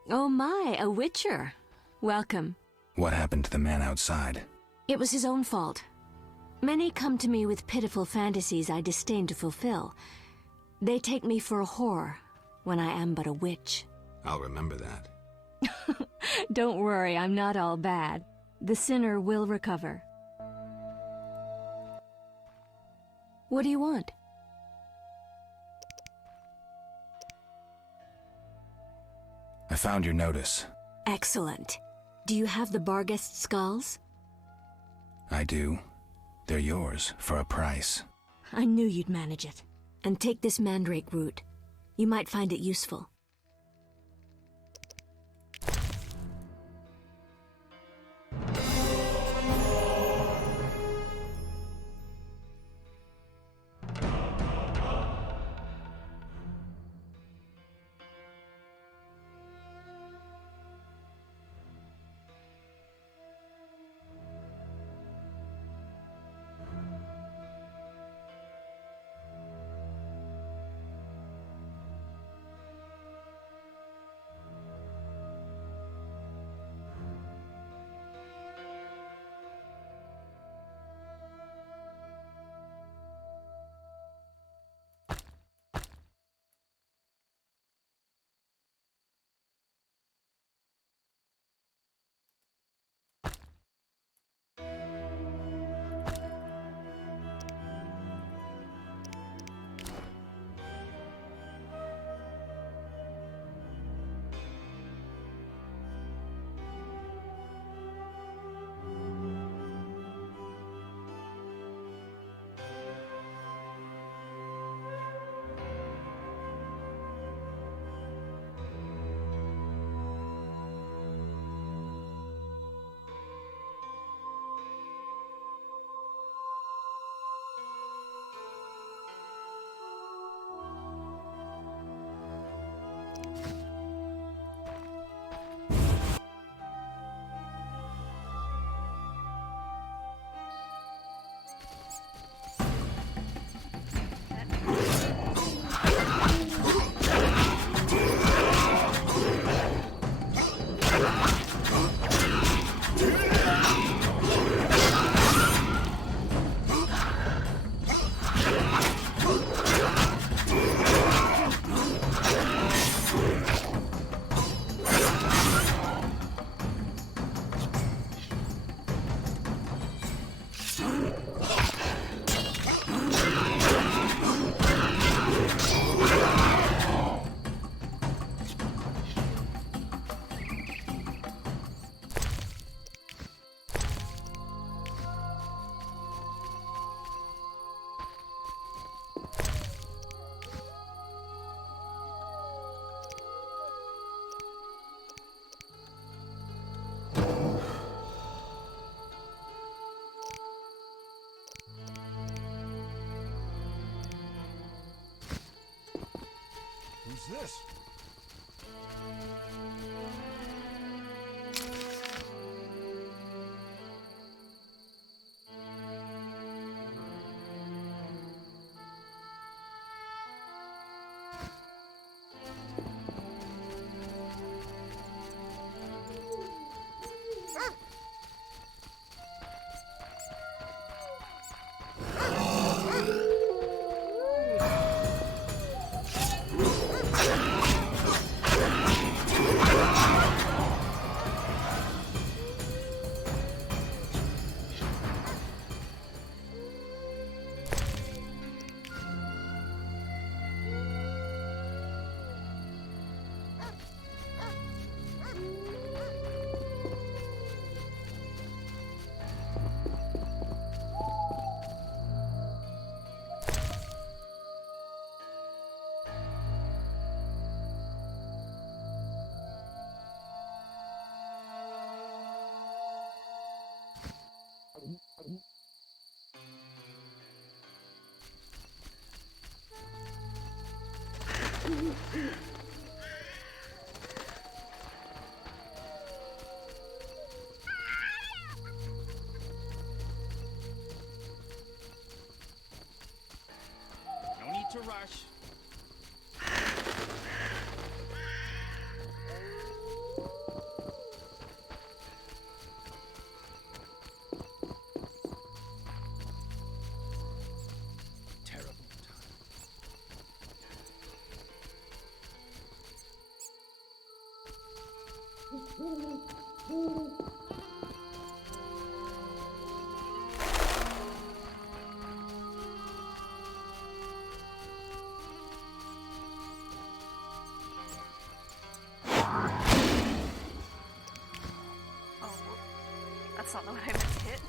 Oh my, a witcher. Welcome. What happened to the man outside? It was his own fault. Many come to me with pitiful fantasies I disdain to fulfill. They take me for a whore, when I am but a witch. I'll remember that. Don't worry, I'm not all bad. The sinner will recover. What do you want? I found your notice. Excellent. Do you have the Barghest skulls? I do. They're yours, for a price. I knew you'd manage it. And take this mandrake root. You might find it useful. Who's this? No need to rush. Terrible Oh, that's not the one I meant to hit.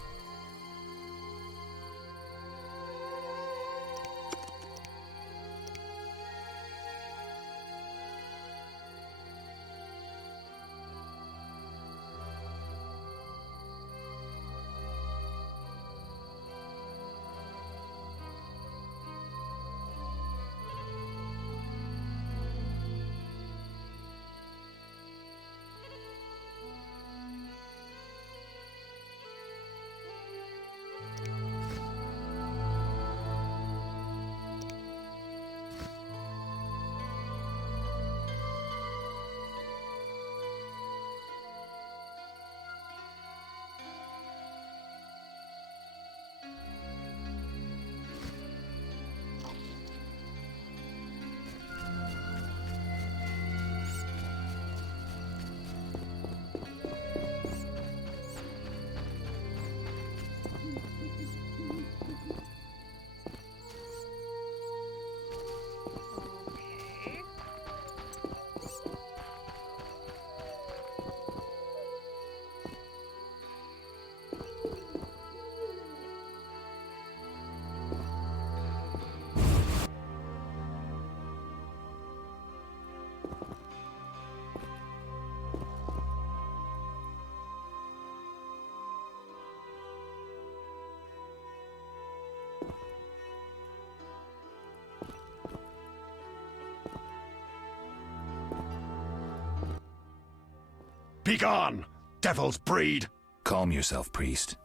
Begone, devil's breed! Calm yourself, priest.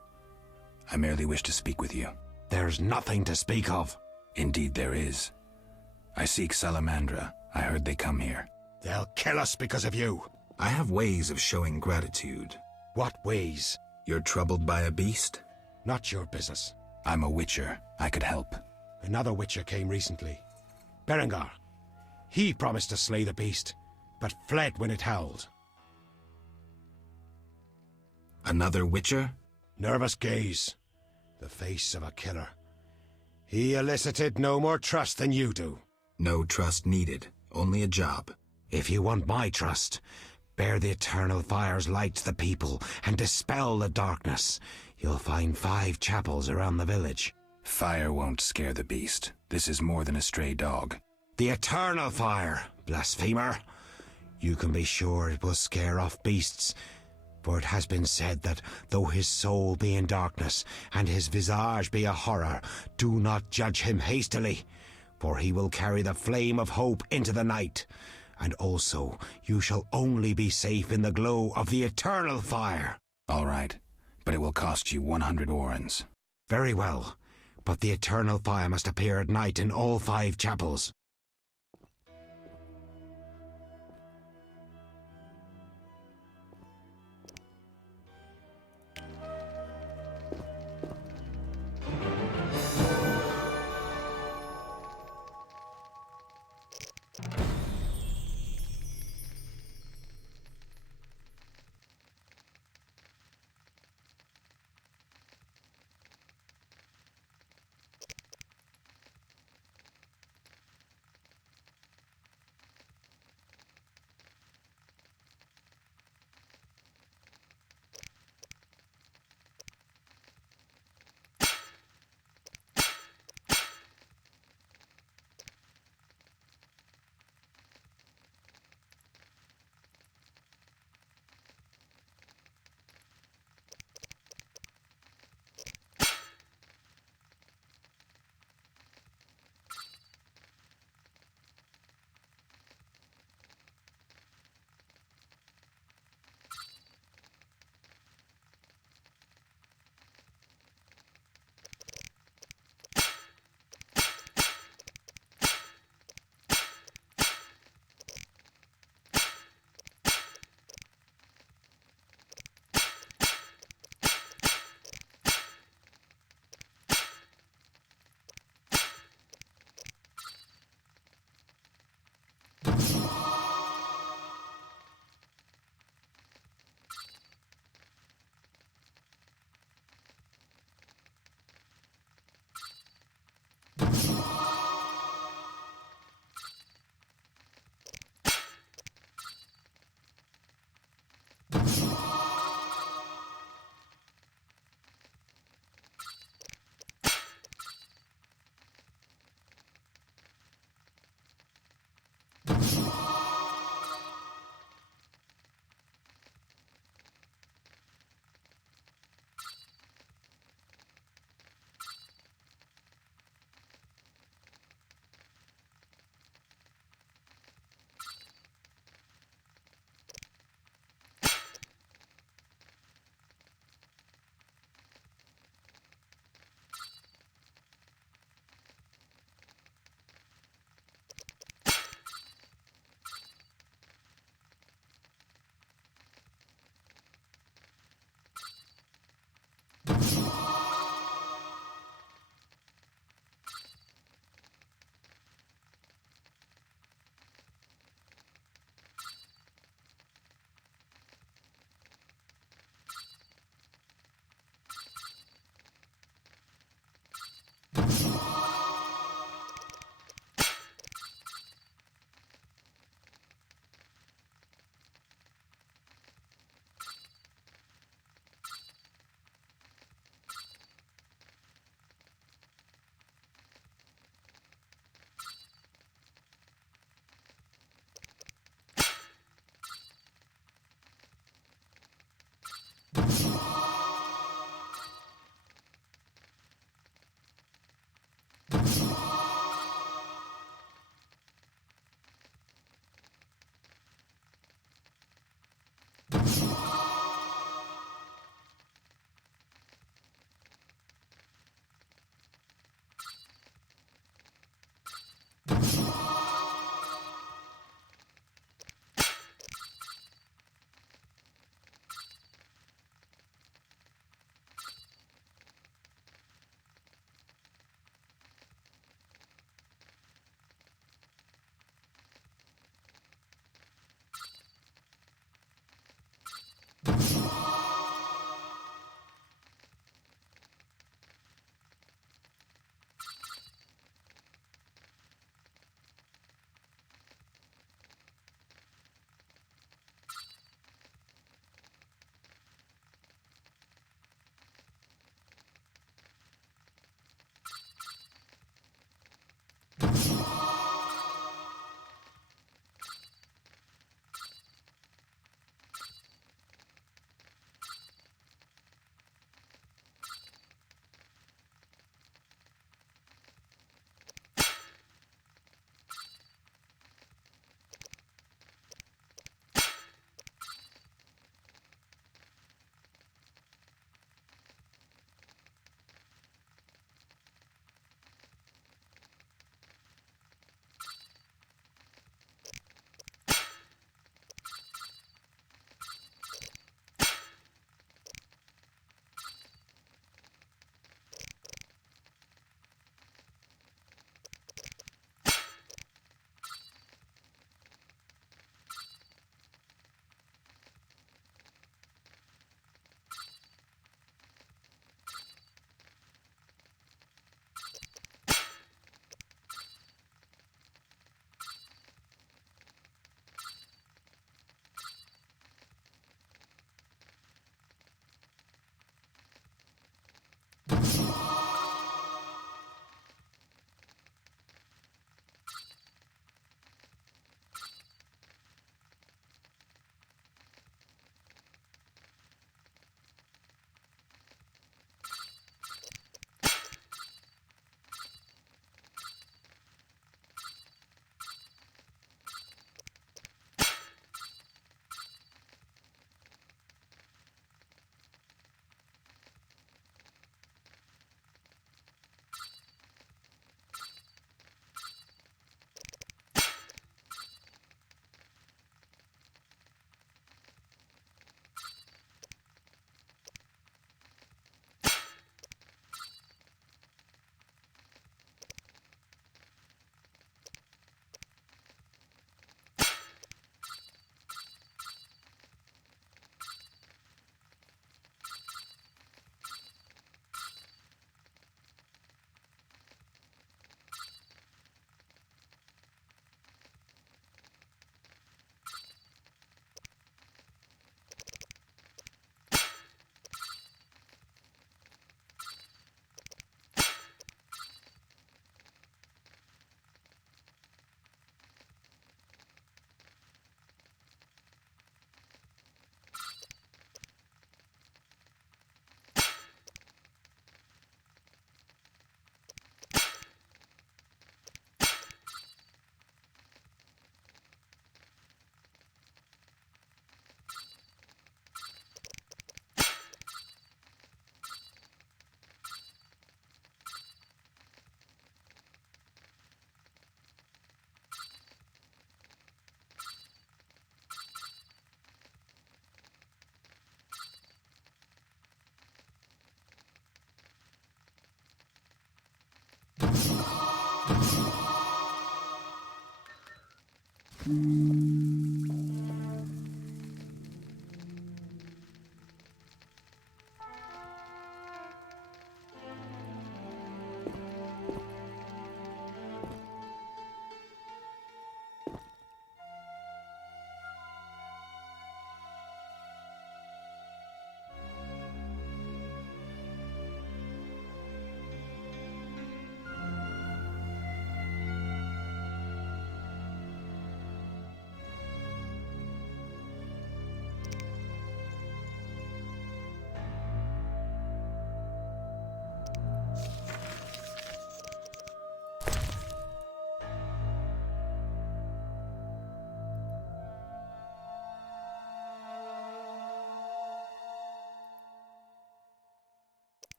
I merely wish to speak with you. There's nothing to speak of. Indeed there is. I seek Salamandra. I heard they come here. They'll kill us because of you. I have ways of showing gratitude. What ways? You're troubled by a beast? Not your business. I'm a witcher. I could help. Another witcher came recently. Berengar. He promised to slay the beast, but fled when it howled. Another witcher? Nervous gaze. The face of a killer. He elicited no more trust than you do. No trust needed. Only a job. If you want my trust, bear the eternal fire's light to the people and dispel the darkness. You'll find 5 chapels around the village. Fire won't scare the beast. This is more than a stray dog. The eternal fire, blasphemer. You can be sure it will scare off beasts. For it has been said that, though his soul be in darkness, and his visage be a horror, do not judge him hastily, for he will carry the flame of hope into the night. And also, you shall only be safe in the glow of the eternal fire. All right, but it will cost you 100 orens. Very well, but the eternal fire must appear at night in all 5 chapels.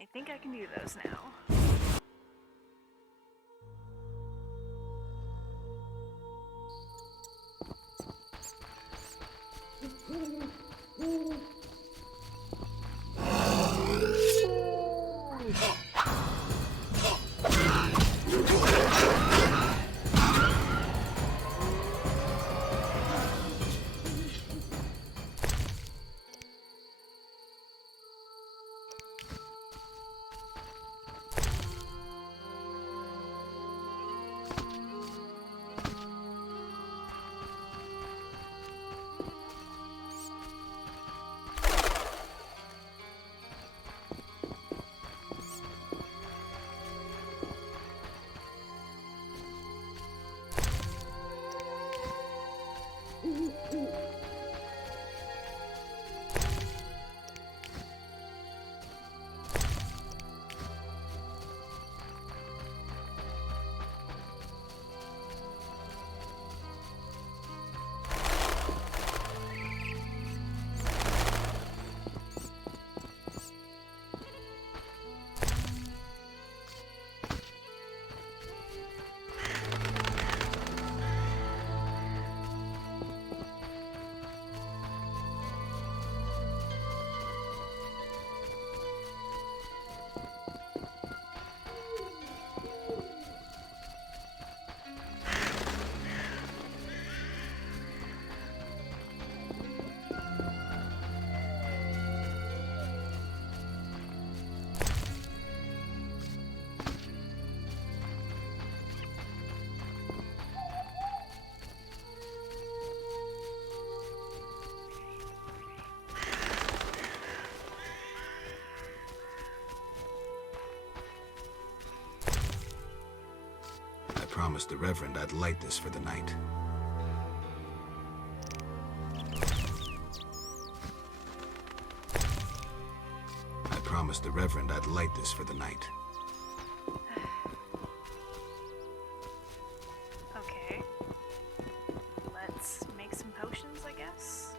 I think I can do those now. I promised the Reverend I'd light this for the night. I promised the Reverend I'd light this for the night. Okay. Let's make some potions, I guess.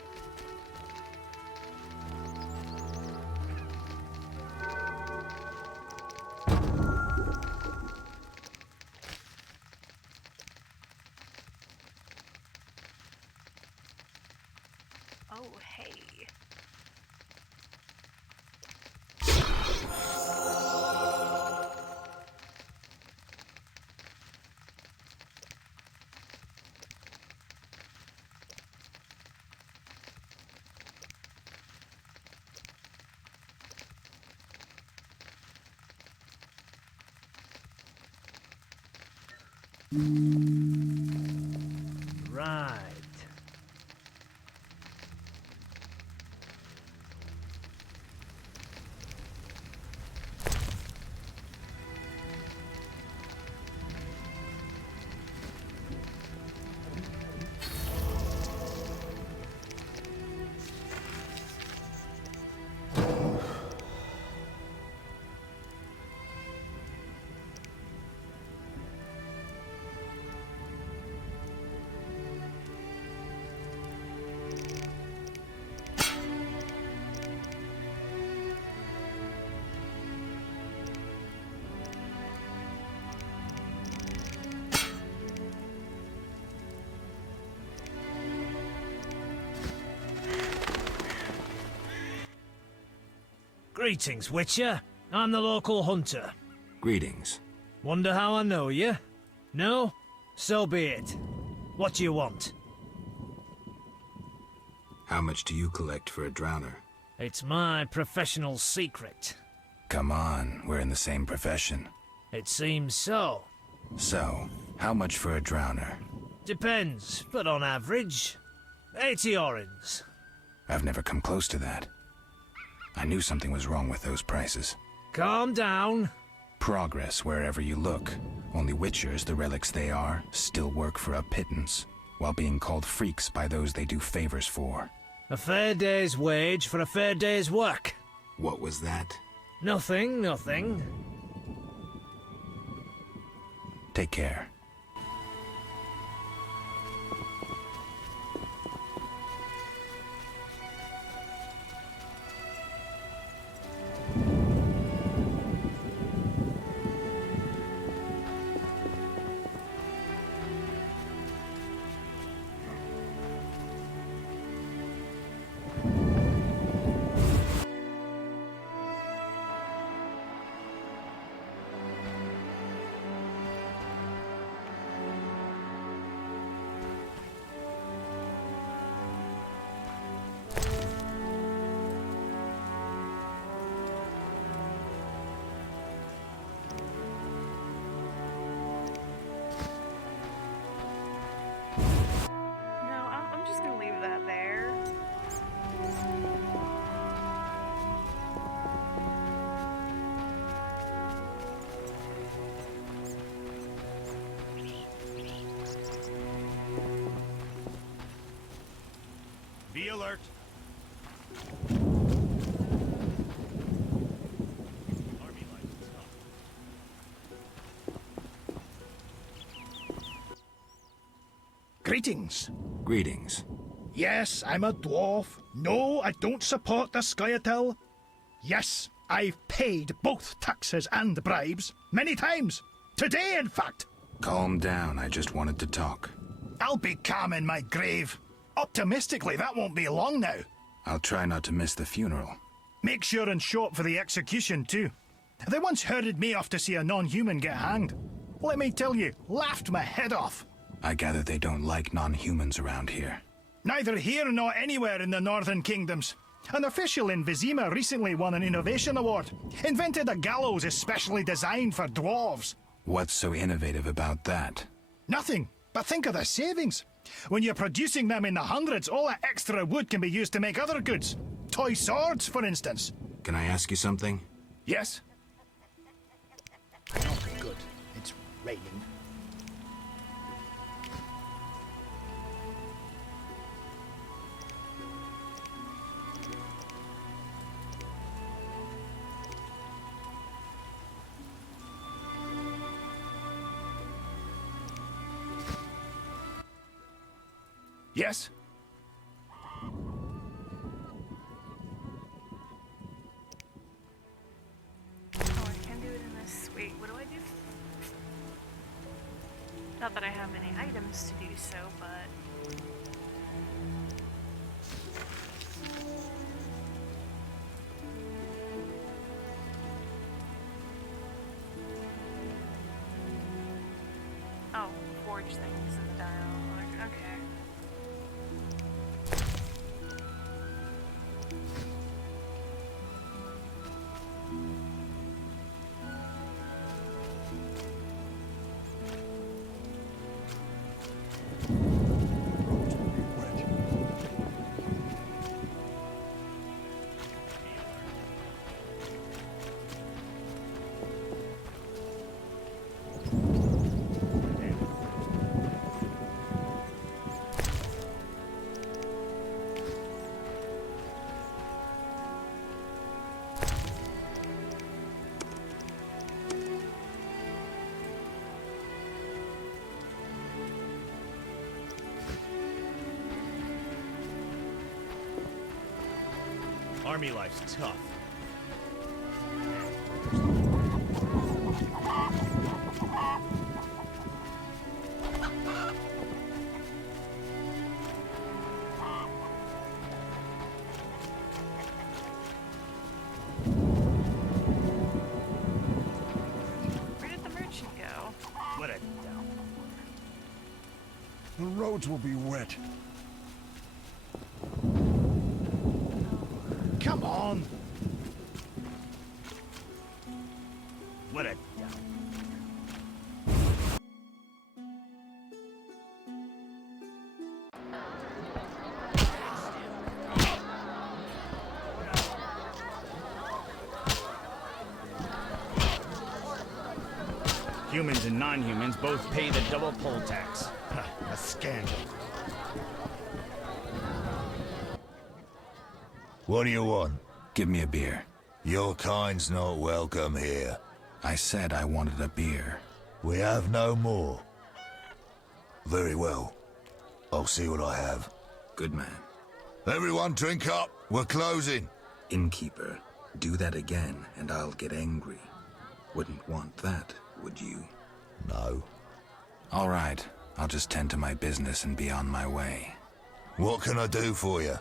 Oh, hey. Right. Greetings, Witcher. I'm the local hunter. Greetings. Wonder how I know you? No? So be it. What do you want? How much do you collect for a drowner? It's my professional secret. Come on, we're in the same profession. It seems so. So, how much for a drowner? Depends, but on average, 80 orens. I've never come close to that. I knew something was wrong with those prices. Calm down. Progress wherever you look. Only witchers, the relics they are, still work for a pittance, while being called freaks by those they do favors for. A fair day's wage for a fair day's work. What was that? Nothing, nothing. Take care. Be alert. Greetings. Greetings. Yes, I'm a dwarf. No, I don't support the Skyatel. Yes, I've paid both taxes and bribes many times. Today, in fact. Calm down, I just wanted to talk. I'll be calm in my grave. Optimistically, that won't be long now. I'll try not to miss the funeral. Make sure and show up for the execution, too. They once herded me off to see a non-human get hanged. Let me tell you, laughed my head off. I gather they don't like non-humans around here. Neither here nor anywhere in the Northern Kingdoms. An official in Vizima recently won an innovation award. Invented a gallows especially designed for dwarves. What's so innovative about that? Nothing, but think of the savings. When you're producing them in the hundreds, all that extra wood can be used to make other goods. Toy swords, for instance. Can I ask you something? Yes. Oh, good. It's raining. Yes? Oh, I can do it in this. Wait, what do I do? Not that I have many items to do so, but... Oh, forge things in the dial. Like, okay. Army life's tough. The roads will be wet. Come on! What a... Humans and non-humans both pay the double poll tax. A scandal. What do you want? Give me a beer. Your kind's not welcome here. I said I wanted a beer. We have no more. Very well. I'll see what I have. Good man. Everyone drink up. We're closing. Innkeeper, do that again and I'll get angry. Wouldn't want that, would you? No. All right. I'll just tend to my business and be on my way. What can I do for you?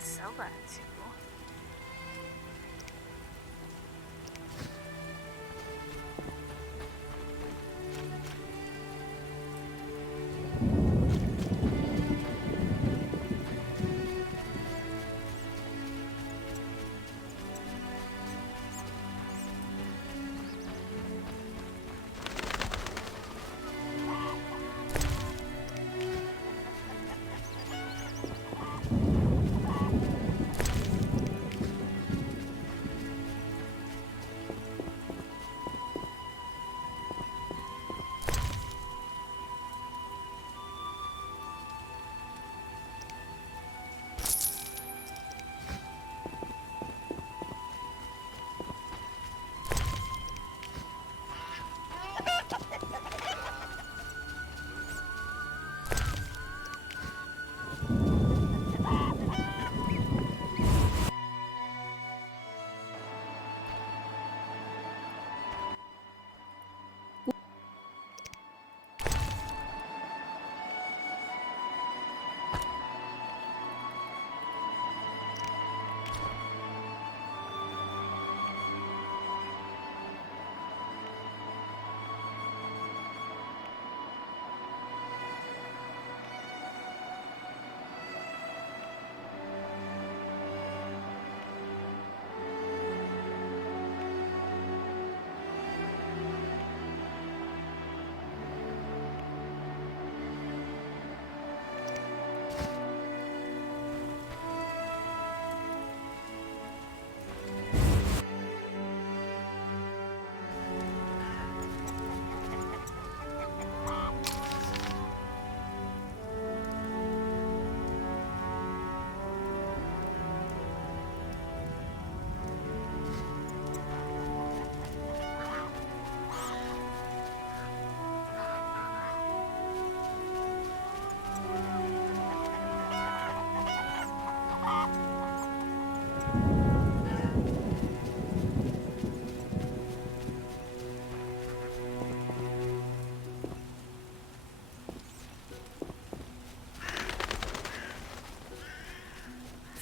Sell that to.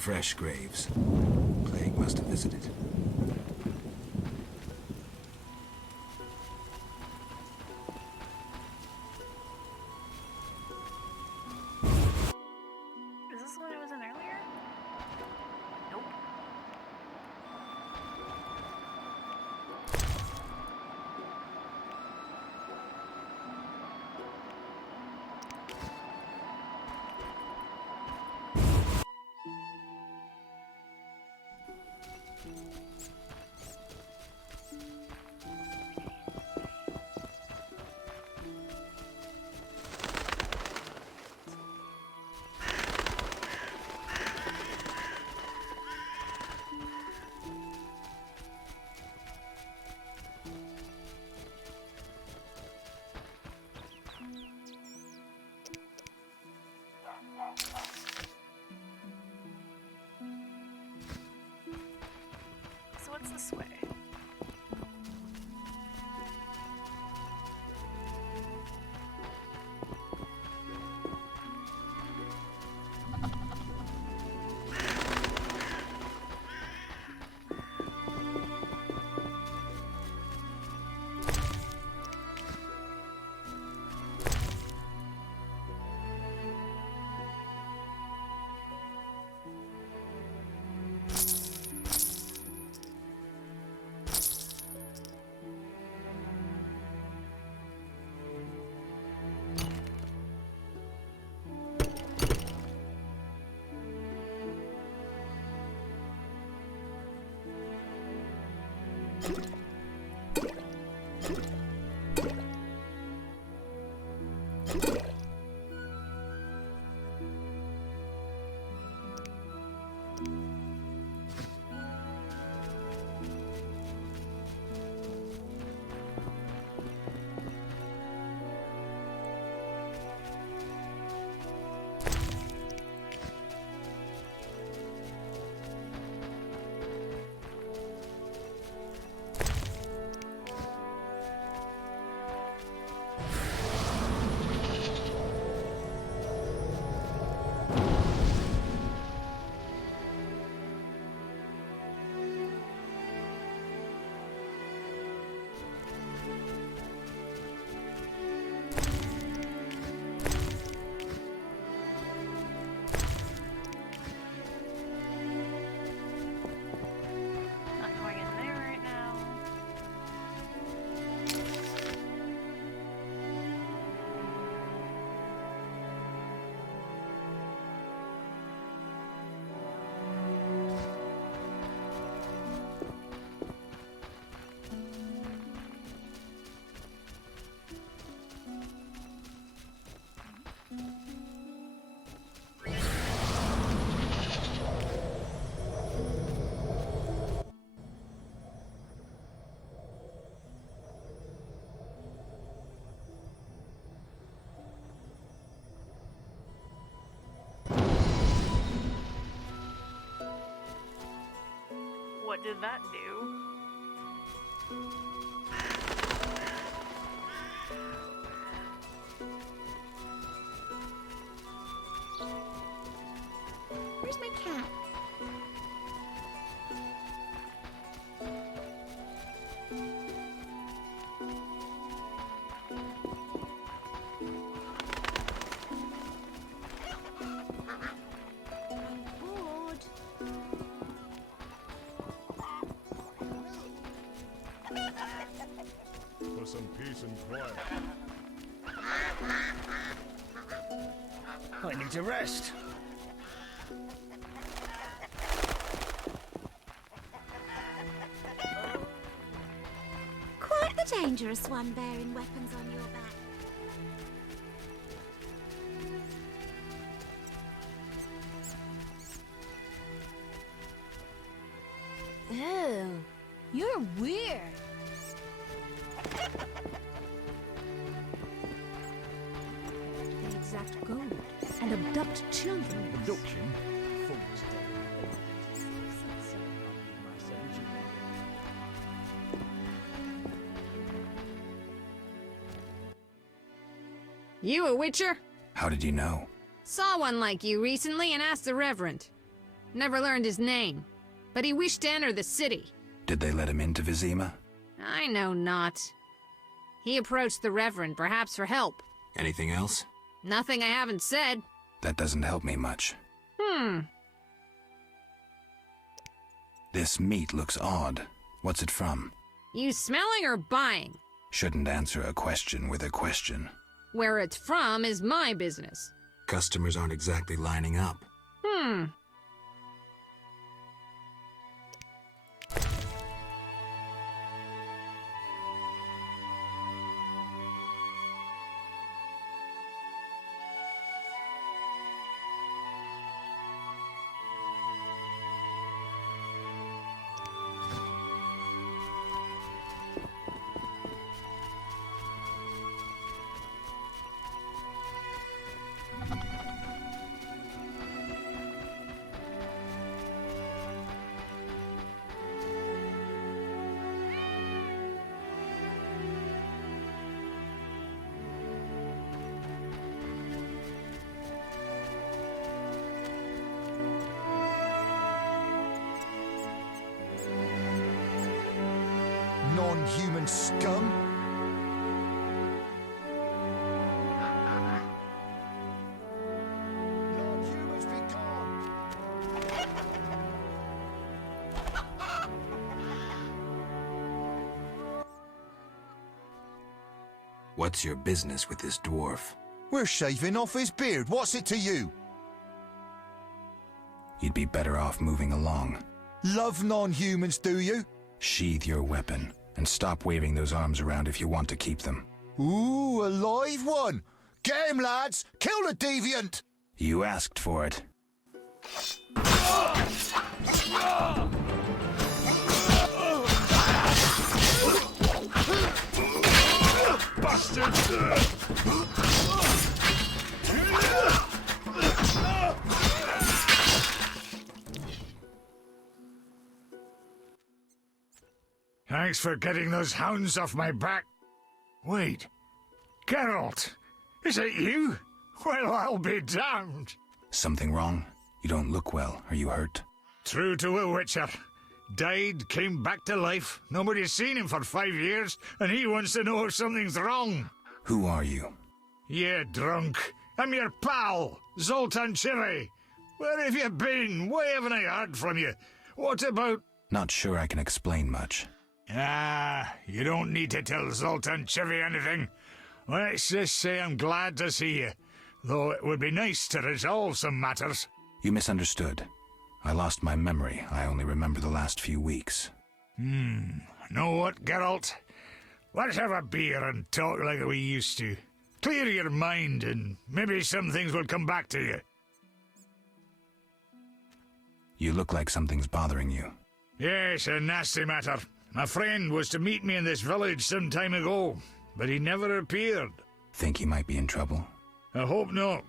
Fresh graves. Plague must have visited. So what's this way? What did that do? Where's my cat? I'm bored. For some peace and quiet. I need to rest. Quite the dangerous one bearing weapons on your back. Oh, you're weird. They exact gold and abduct children. Abduction? You a witcher? How did you know? Saw one like you recently and asked the Reverend. Never learned his name, but he wished to enter the city. Did they let him into Vizima? I know not. He approached the Reverend, perhaps for help. Anything else? Nothing I haven't said. That doesn't help me much. This meat looks odd. What's it from? You smelling or buying? Shouldn't answer a question with a question. Where it's from is my business. Customers aren't exactly lining up. non-human scum. Non-humans be gone! What's your business with this dwarf? We're shaving off his beard. What's it to you? You'd be better off moving along. Love non-humans, do you? Sheathe your weapon, and stop waving those arms around if you want to keep them. Ooh, a live one! Get him, lads! Kill the deviant! You asked for it. Bastard! Thanks for getting those hounds off my back. Wait, Geralt, is it you? Well, I'll be damned. Something wrong? You don't look well. Are you hurt? True to a witcher. Died, came back to life. Nobody's seen him for 5 years, and he wants to know if something's wrong. Who are you? Yeah, drunk. I'm your pal, Zoltan Chiri. Where have you been? Why haven't I heard from you? What about... Not sure I can explain much. Ah, you don't need to tell Zoltan Chiri anything. Let's just say I'm glad to see you, though it would be nice to resolve some matters. You misunderstood. I lost my memory. I only remember the last few weeks. Know what, Geralt? Let's have a beer and talk like we used to. Clear your mind, and maybe some things will come back to you. You look like something's bothering you. Yes, a nasty matter. My friend was to meet me in this village some time ago, but he never appeared. Think he might be in trouble? I hope not.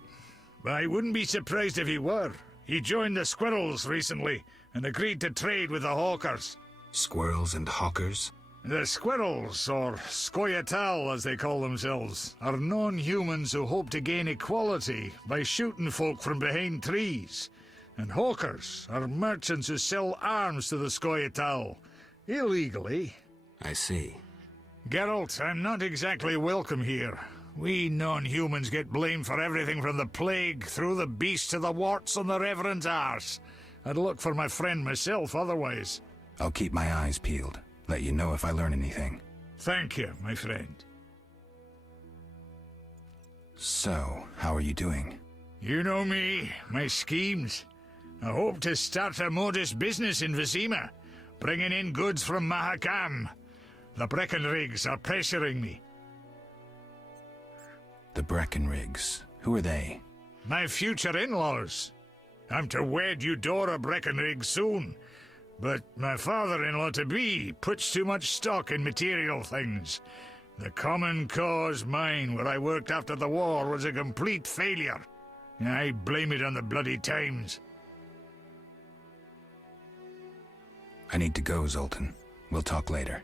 But I wouldn't be surprised if he were. He joined the Squirrels recently and agreed to trade with the Hawkers. Squirrels and hawkers? The Squirrels, or Scoia'tael as they call themselves, are non-humans who hope to gain equality by shooting folk from behind trees. And Hawkers are merchants who sell arms to the Scoia'tael, illegally. I see. Geralt, I'm not exactly welcome here. We non-humans get blamed for everything from the plague through the beast to the warts on the Reverend's arse. I'd look for my friend myself otherwise. I'll keep my eyes peeled. Let you know if I learn anything. Thank you, my friend. So, how are you doing? You know me, my schemes. I hope to start a modest business in Vizima, bringing in goods from Mahakam. The Breckenrigs are pressuring me. The Breckenrigs. Who are they? My future in-laws. I'm to wed Eudora Breckenrig soon, but my father-in-law-to-be puts too much stock in material things. The Common Cause mine, where I worked after the war, was a complete failure. I blame it on the bloody times. I need to go, Zoltan. We'll talk later.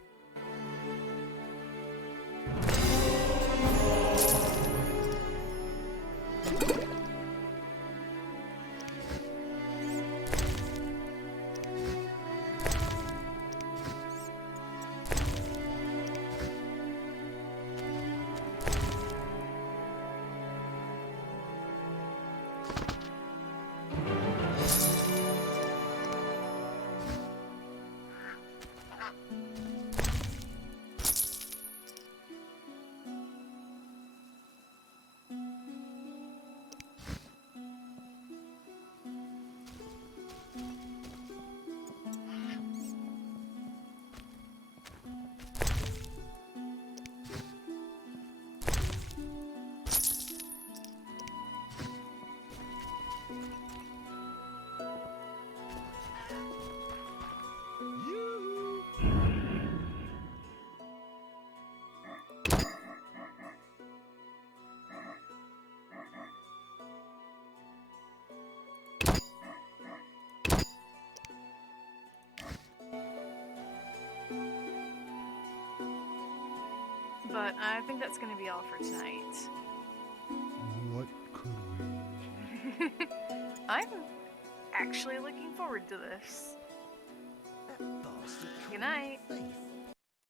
But I think that's going to be all for tonight. What could we... I'm actually looking forward to this. Good night.